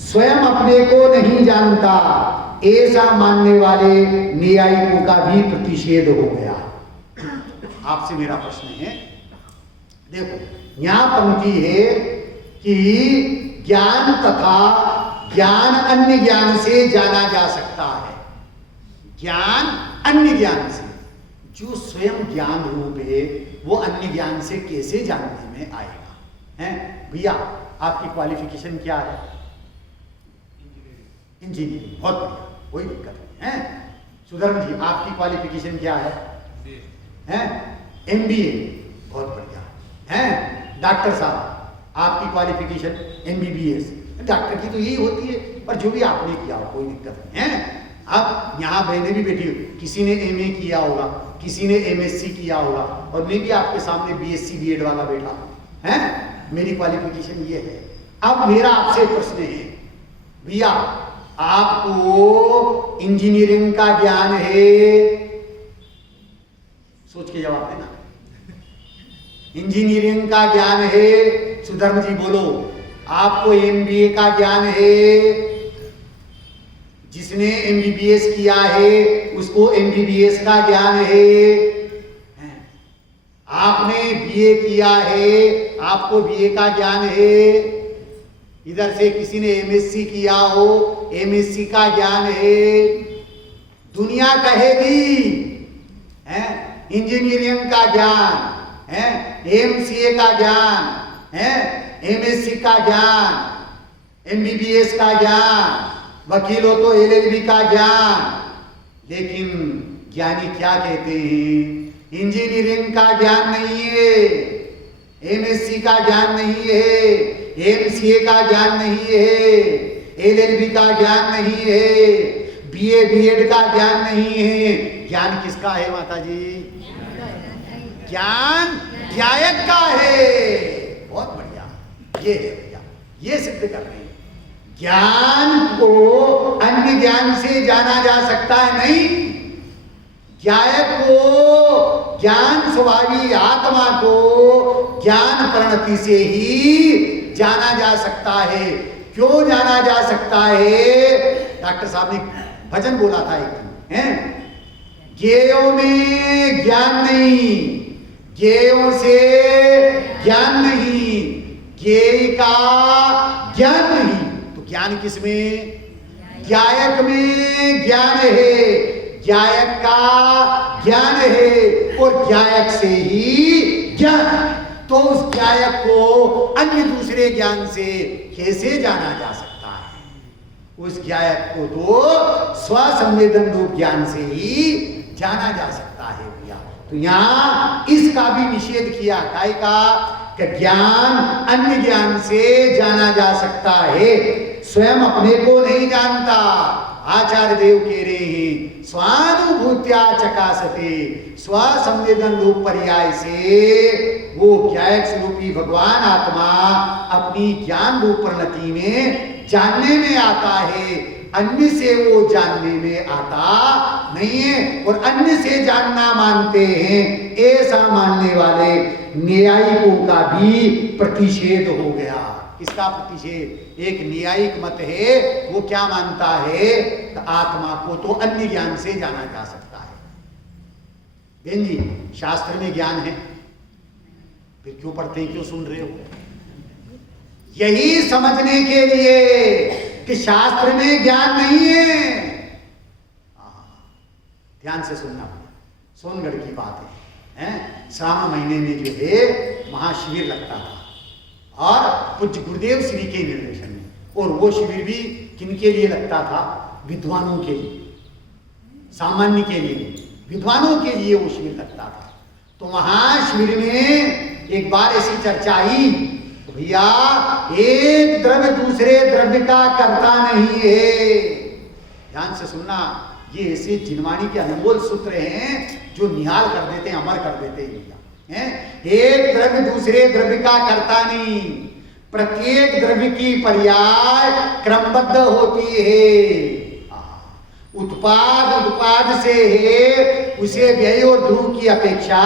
स्वयं अपने को नहीं जानता, ऐसा मानने वाले न्यायिकों का भी प्रतिषेध हो गया। आपसे मेरा प्रश्न है, देखो यहां पंक्ति है कि ज्ञान तथा ज्ञान अन्य ज्ञान से जाना जा सकता है। ज्ञान अन्य ज्ञान से, जो स्वयं ज्ञान रूप है वो अन्य ज्ञान से कैसे जानने में आएगा? हैं भैया, आपकी क्वालिफिकेशन क्या है? इंजीनियरिंग। बहुत बढ़िया, कोई दिक्कत नहीं है। सुधर्म जी, आपकी क्वालिफिकेशन क्या है? हैं MBA। बहुत बढ़िया है। डॉक्टर साहब, आपकी क्वालिफिकेशन MBBS। डॉक्टर की तो यही होती है, पर जो भी आपने किया हो कोई दिक्कत नहीं है। अब यहाँ बहने भी बैठी हो, किसी ने MA किया होगा, किसी ने MSc किया होगा, और मैं भी आपके सामने BSc BEd वाला बैठा है। मेरी क्वालिफिकेशन ये है। अब मेरा आपसे प्रश्न है, भैया आपको इंजीनियरिंग का ज्ञान है? सोच के जवाब देना। इंजीनियरिंग का ज्ञान है? सुधर्म जी बोलो। आपको MBA का ज्ञान है? जिसने MBBS किया है उसको MBBS का ज्ञान है। आपने BA किया है, आपको BA का ज्ञान है। इधर से किसी ने MSc किया हो, MSc का ज्ञान है। दुनिया कहेगी इंजीनियरिंग का ज्ञान है, MCA का ज्ञान है, MSc का ज्ञान, MBBS का ज्ञान, वकील हो तो LLB का ज्ञान। लेकिन ज्ञानी क्या कहते हैं? इंजीनियरिंग का ज्ञान नहीं है, MSc का ज्ञान नहीं है, MCA का ज्ञान नहीं है, LLB का ज्ञान नहीं है, BA BEd का ज्ञान नहीं है। ज्ञान किसका है माता जी? ज्ञान ज्ञायक का है। बहुत बढ़िया। ये है भैया, ये सिद्ध कर रहे हैं। ज्ञान को अन्य ज्ञान से जाना जा सकता है नहीं। ज्ञायक को, ज्ञान स्वभावी आत्मा को ज्ञान प्रणति से ही जाना जा सकता है। क्यों जाना जा सकता है? डॉक्टर साहब ने भजन बोला था एक दिन, हैं? ज्ञेयों में ज्ञान नहीं, ज्ञेयों से ज्ञान नहीं, ज्ञेय का ज्ञान नहीं। तो ज्ञान किसमें? ज्ञायक में ज्ञान है, ज्ञायक का ज्ञान है और ज्ञायक से ही ज्ञान है। तो उस ज्ञायक को अन्य दूसरे ज्ञान से कैसे जाना जा सकता है? उस ज्ञायक को तो स्वसंवेदन रूप ज्ञान से ही जाना जा सकता है भैया। तो यहाँ इसका भी निषेध किया, काय का कि ज्ञान अन्य ज्ञान से जाना जा सकता है, स्वयं अपने को नहीं जानता। आचार्य देव कह रहे हैं स्वानुभूत्या चकासते, स्वसंवेदन रूप पर्याय से वो ज्ञायक स्वरूपी भगवान आत्मा अपनी ज्ञान रूप प्रणति में जानने में आता है, अन्य से वो जानने में आता नहीं है। और अन्य से जानना मानते हैं, ऐसा मानने वाले न्यायिकों का भी प्रतिषेध हो गया। किसका प्रतिषेध? एक न्यायिक मत है, वो क्या मानता है कि आत्मा को तो अन्य ज्ञान से जाना जा सकता है। बेन जी, शास्त्र में ज्ञान है, फिर क्यों पढ़ते हैं, क्यों सुन रहे हो? यही समझने के लिए कि शास्त्र में ज्ञान नहीं है। ध्यान से सुनना, सोनगढ़ की बात है, श्रावण महीने में जो है महाशिविर लगता था और पूज्य गुरुदेव श्री के निर्देशन में। और वो शिविर भी किनके लिए लगता था? विद्वानों के लिए, सामान्य के लिए, विद्वानों के लिए वो शिविर लगता था। तो वहां शिविर में एक बार ऐसी चर्चा आई, तो भैया एक द्रव्य दूसरे द्रव्य का कर्ता नहीं है। ध्यान से सुनना, ये ऐसे जिनवाणी के अनमोल सूत्र हैं जो निहाल कर देते हैं, अमर कर देते हैं। एक द्रव्य दूसरे द्रव्य का कर्ता नहीं, प्रत्येक द्रव्य की पर्याय क्रमबद्ध होती है। उत्पाद उत्पाद से है, उसे व्यय और ध्रुव की अपेक्षा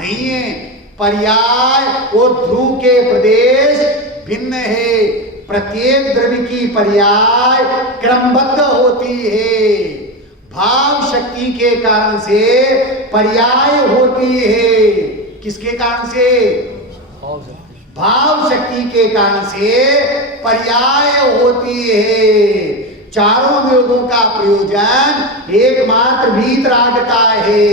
नहीं है। पर्याय और ध्रुव के प्रदेश भिन्न है। प्रत्येक द्रव्य की पर्याय क्रमबद्ध होती है। भाव शक्ति के कारण से पर्याय होती है। किसके कारण से? भाव शक्ति के कारण से पर्याय होती है। चारों वेदों का प्रयोजन एकमात्र भीतराग का है।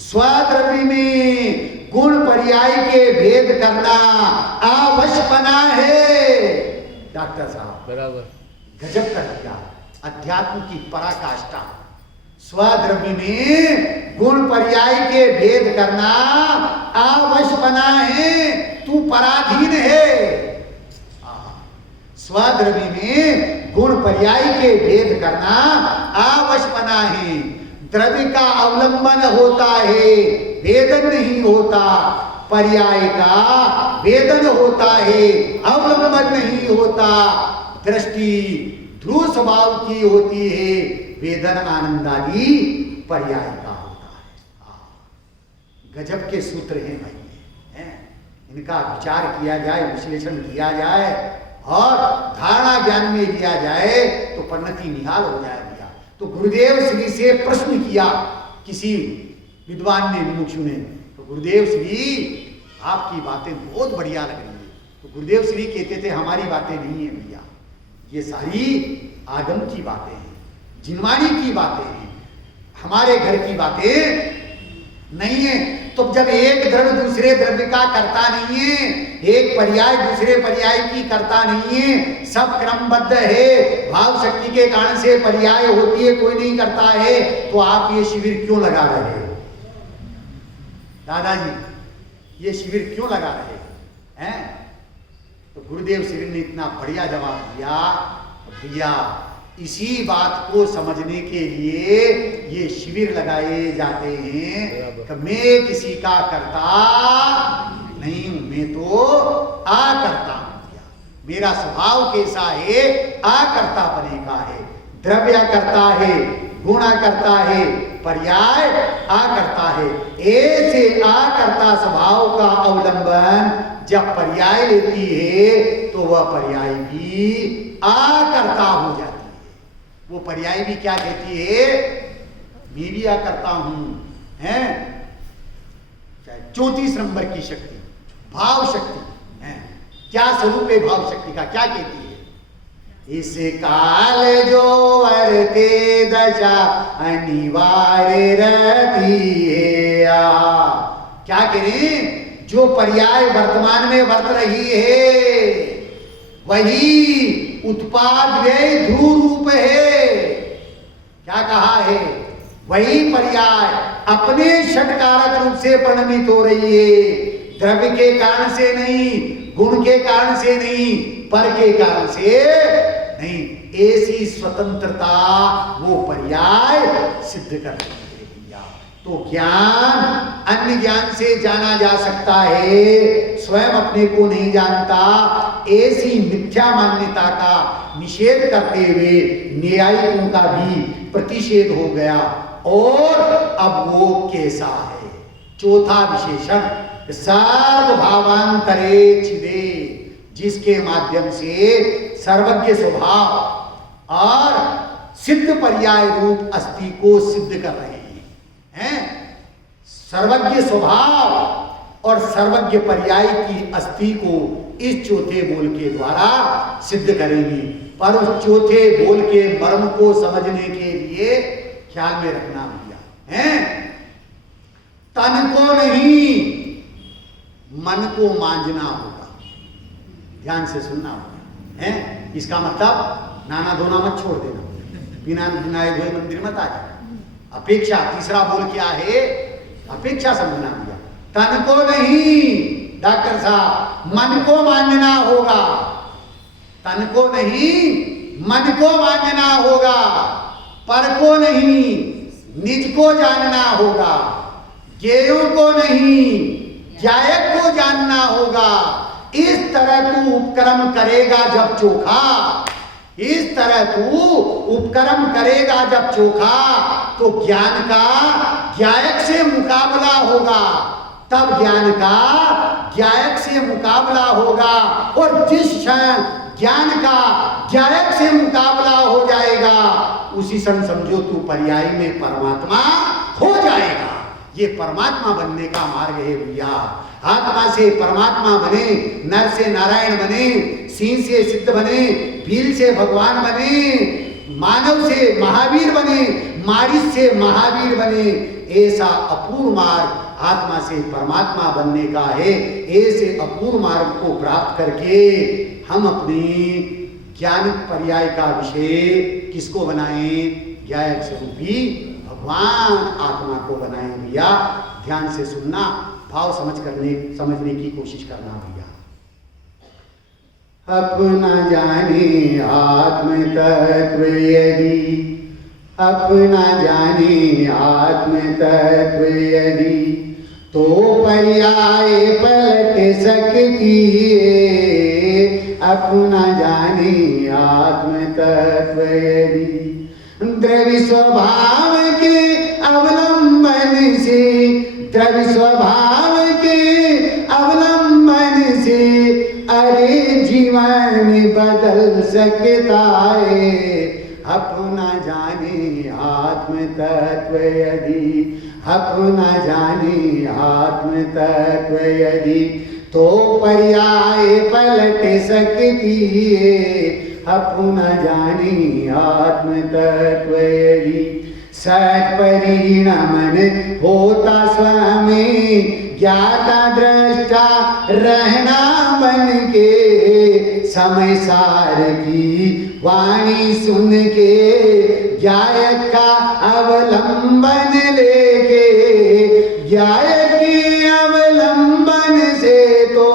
स्वद्रव्य में गुण पर्याय के भेद करना आवश्यकता है। डॉक्टर साहब बराबर गजब कर दिया, अध्यात्म की पराकाष्ठा। स्वद्रव्य में गुण पर्याय के भेद करना आवश्यकता है, तू पराधीन है। स्वद्रव्य में गुण पर्याय के भेद करना आवश्यकता है। द्रव्य का अवलंबन होता है, वेदन नहीं होता। पर्याय का वेदन होता है, अवलंबन नहीं होता। दृष्टि ध्रुव स्वभाव की होती है, वेदन आनंदादि पर्याय का होता है। गजब के सूत्र हैं भाई, इनका विचार किया जाए, विश्लेषण किया जाए और धारणा ज्ञान में लिया जाए तो परिणति निहाल हो जाए भैया। तो गुरुदेव श्री से प्रश्न किया किसी विद्वान ने, मुमुक्षु ने, तो गुरुदेव श्री आपकी बातें बहुत बढ़िया लग रही है। तो गुरुदेव श्री कहते थे हमारी बातें नहीं है भैया, ये सारी आगम की बातें हैं, जिनवाणी की बातें हैं, हमारे घर की बातें नहीं है। तो जब एक द्रव्य दूसरे द्रव्य का करता नहीं है, एक पर्याय दूसरे पर्याय की करता नहीं है, सब क्रमबद्ध है, भाव शक्ति के कारण से पर्याय होती है, कोई नहीं करता है, तो आप ये शिविर क्यों लगा रहे हो? दादाजी ये शिविर क्यों लगा रहे हैं? तो गुरुदेव श्री ने इतना बढ़िया जवाब दिया, भैया इसी बात को समझने के लिए ये शिविर लगाए जाते हैं कि मैं किसी का करता नहीं हूं, मैं तो आ करता हूं। मेरा स्वभाव कैसा है, आकर्तापने का है। द्रव्य करता है, गुणा करता है, पर्याय आकर्ता है। ऐसे आकर्ता स्वभाव का अवलंबन जब पर्याय लेती है तो वह पर्याय भी आकर्ता हो जाती है। वो पर्याय भी क्या कहती है, मैं भी आकर्ता हूं, है। 34 नंबर की शक्ति, भाव शक्ति है। क्या स्वरूप है भाव शक्ति का, क्या कहती है, इस काल जो वर्ते दशा अनिवार्य रहती है। क्या करें, जो पर्याय वर्तमान में वर्त रही है वही उत्पाद व्यय ध्रुव रूप है। क्या कहा है, वही पर्याय अपने षटकारक रूप से परिणमित हो रही है। द्रव्य के कारण से नहीं, गुण के कारण से नहीं, पर के कारण से नहीं। ऐसी स्वतंत्रता वो पर्याय सिद्ध कर रही है। तो ज्ञान अन्य ज्ञान से जाना जा सकता है, स्वयं अपने को नहीं जानता। ऐसी मिथ्या मान्यता का निषेध करते हुए न्यायिकों का भी प्रतिषेध हो गया। और अब वो कैसा है, चौथा विशेषण, सर्वभावांतरे छिदे, जिसके माध्यम से सर्वज्ञ स्वभाव और सिद्ध पर्याय रूप अस्थि को सिद्ध कर रहे हैं। सर्वज्ञ स्वभाव और सर्वज्ञ पर्याय की अस्थि को इस चौथे बोल के द्वारा सिद्ध करेंगे। पर उस चौथे बोल के मर्म को समझने के लिए ख्याल में रखना भैया है, तन को नहीं मन को मांझना होगा। ध्यान से सुनना होगा है। इसका मतलब नाना धोना मत छोड़ देना, बिना नहाए धोए मंदिर मत आ जाए। अपेक्षा, तीसरा बोल क्या है, अपेक्षा समझना भैया। तन को नहीं डॉक्टर साहब, मन को मांझना होगा। तन को नहीं मन को मांझना होगा, पर को नहीं निज को जानना होगा, ज्ञेयों को नहीं ज्ञायक को जानना होगा। इस तरह तू उपक्रम करेगा जब चोखा, इस तरह तू उपक्रम करेगा जब चोखा, तो ज्ञान का ज्ञायक से मुकाबला होगा। तब ज्ञान का ज्ञायक से मुकाबला होगा। और जिस क्षण ज्ञान का ज्ञायक से मुकाबला हो जाएगा, उसी क्षण समझो तू पर्याय में परमात्मा हो जाएगा। ये परमात्मा बनने का मार्ग है भैया। आत्मा से परमात्मा बने, नर से नारायण बने, सिंह से सिद्ध बने, भील से भगवान बने, मानव से महावीर बने, मारिच से महावीर बने। ऐसा अपूर्व मार्ग आत्मा से परमात्मा बनने का है। ऐसे अपूर्व मार्ग को प्राप्त करके हम अपनी ज्ञान पर्याय का विषय किसको बनाएं, ज्ञायक स्वरूपी भगवान आत्मा को बनाएं भैया। ध्यान से सुनना, भाव समझने की कोशिश करना भैया। अपना जाने आत्म तत्व यदि, अपना जाने आत्म तत्व यदि, तो पर्याय पलट सकती है। अपना जाने आत्म तत्व यदि, द्रव्य स्वभाव के अवलंबन से, द्रव्य स्वभाव के अवलंबन से, अरे जीवन बदल सकता है। अपना जाने आत्म तत्व यदि, अपना जाने आत्म तत्व यदि, तो पर्याय पलट सकती है। अपना जाने आत्म तत्व यदि, सत परिणमन होता स्वामी, ज्ञाता दृष्टा रहना बन के, समय सार की वाणी सुन के, ज्ञायक का अवलंबन लेके, ज्ञायक के अवलंबन से तो,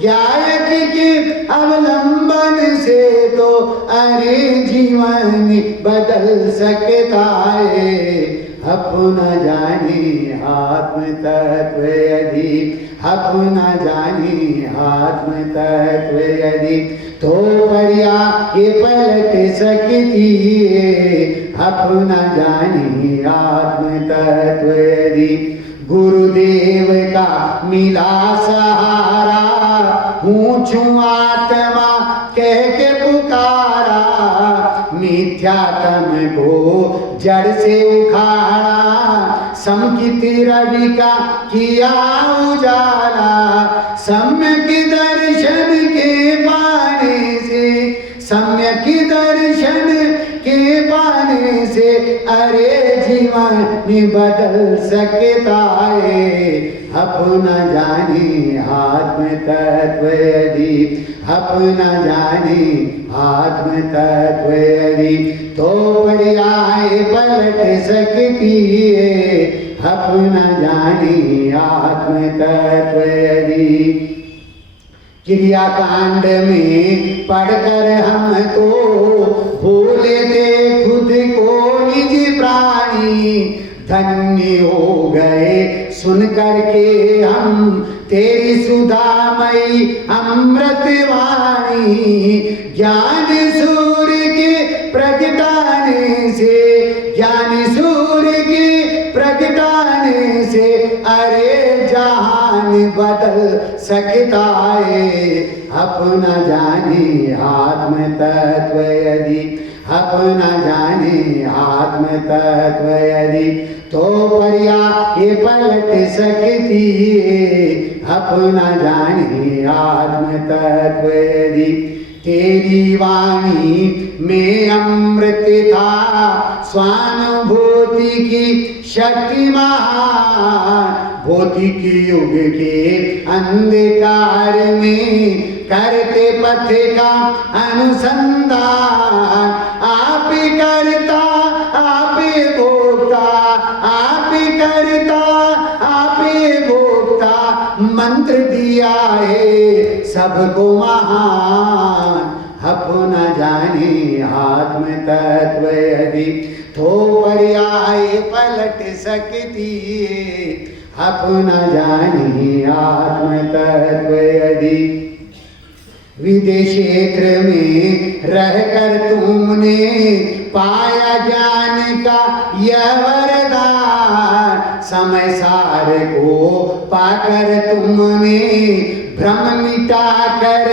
ज्ञायक के अवलंबन से तो, अरे जीवन बदल सकता है। अपना जाने आत्म तत्व यदि, अपना जाने आत्म तत्व यदि, तो परिया ये पलट सकती है। अपना जाने आत्म तत्व यदि, गुरुदेव का मिला सहारा, ऊंचू आत्मा कह के पुकारा, मिथ्यात्म को जड़ से उखाड़ा, समकित रवि का किया उजाला, सम्यक दर्शन के पाने से, सम्यक दर्शन के पाने से, अरे जीवन बदल सकता है। अपना जाने आत्म तत्व यदि, अपना जाने आत्म तत्व यदि, तो पर्याय पलट सकती है। अपना जाने आत्म तत्व यदि, क्रिया कांड में पढ़कर हम तो भूले थे खुद को निज प्राणी, धन्य हो गए सुन करके हम तेरी सुधामयी अमृत वाणी। ज्ञान सूर्य के प्रगटाने से, ज्ञान सूर्य के प्रगटाने से, अरे जहान बदल सकता है। अपना जाने आत्म तत्व यदि, अपना जाने आत्म तत्व यदि, तो पर्याय पलट सकती है। अपना जाने आत्म तत्व यदि, तेरी वाणी में अमृत था, स्वानुभूति की शक्ति महान, भौतिक युग के अंधकार में करते पथ का अनुसंधान, आप करता आप भोक्ता, आप करता आप भोक्ता, मंत्र दिया है सबको महान। अपना जाने आत्म तत्व यदि, तो पर्याय पलट सकती है। अपना जाने आत्म तत्व यदि, विदेश क्षेत्र में रहकर तुमने पाया ज्ञान का यह वरदान, समय सार को पाकर तुमने भ्रम मिटा कर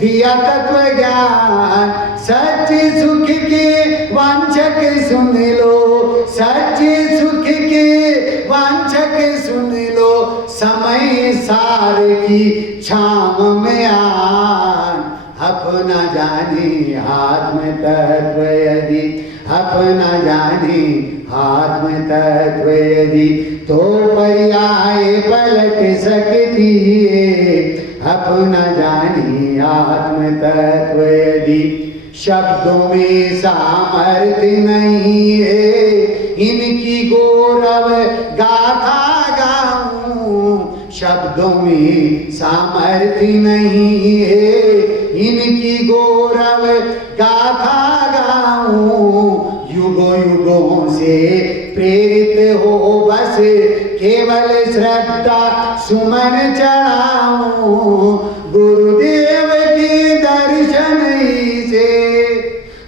दिया तत्व ज्ञान। सच्चे सुख के वांछक सुन लो, सच्चे सुख के वांछक सुन लो, समय सार की छाव में आन। अपना जाने आत्म तत्व यदि, अपना जाने आत्म तत्व यदि, तो पर्याय पलट सकती है। अपना जाने आत्म तत्व यदि, शब्दों में सामर्थ्य नहीं है, इनकी गौरव गाथा गाऊं। शब्दों में सामर्थ्य नहीं है, इनकी गौरव गाथा गाऊं। युगों युगों से प्रेरित हो बस केवल श्रद्धा सुमन चढ़ाऊं। गुरुदेव के दर्शन ही से,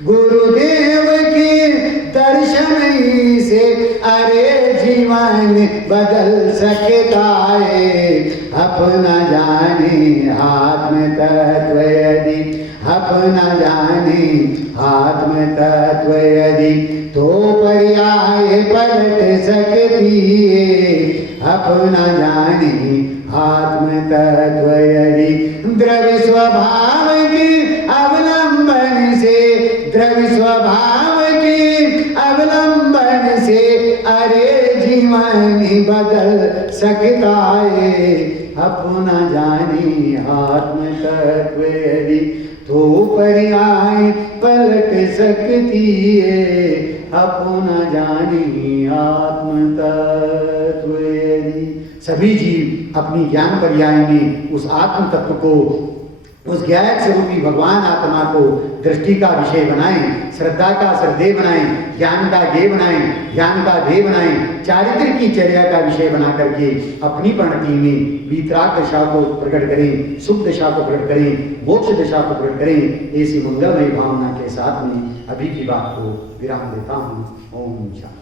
गुरुदेव के दर्शन ही से, अरे जीवन बदल सकता है। अपना जाने आत्म तत्व यदि, अपना जाने आत्म तत्व यदि, तो पर्याय पलट सकती है। अपना जाने आत्म तत्व यदि, द्रव्य स्वभाव के अवलंबन से, द्रव्य स्वभाव के अवलंबन से, अरे जीवन बदल सकता है। अपना जाने आत्म तत्व यदि, तो पर्याय पलट सकती है। अपना जाने आत्म तत्व यदि, सभी जीव अपनी ज्ञान पर्याय में उस आत्म तत्व को उस ज्ञायक स्वरूपी भगवान आत्मा को दृष्टि का विषय बनाएं, श्रद्धा का श्रद्धेय बनाएं, ज्ञान का ज्ञेय बनाएं, ध्यान का ध्येय बनाएं, चारित्र की चर्या का विषय बना करके अपनी प्रणति में वीतराग दशा को प्रकट करें, सुख दशा को प्रकट करें, मोक्ष दशा को प्रकट करें। ऐसी मंगलमय भावना के साथ में अभी की बात को विराम देता हूँ। ओम शांति।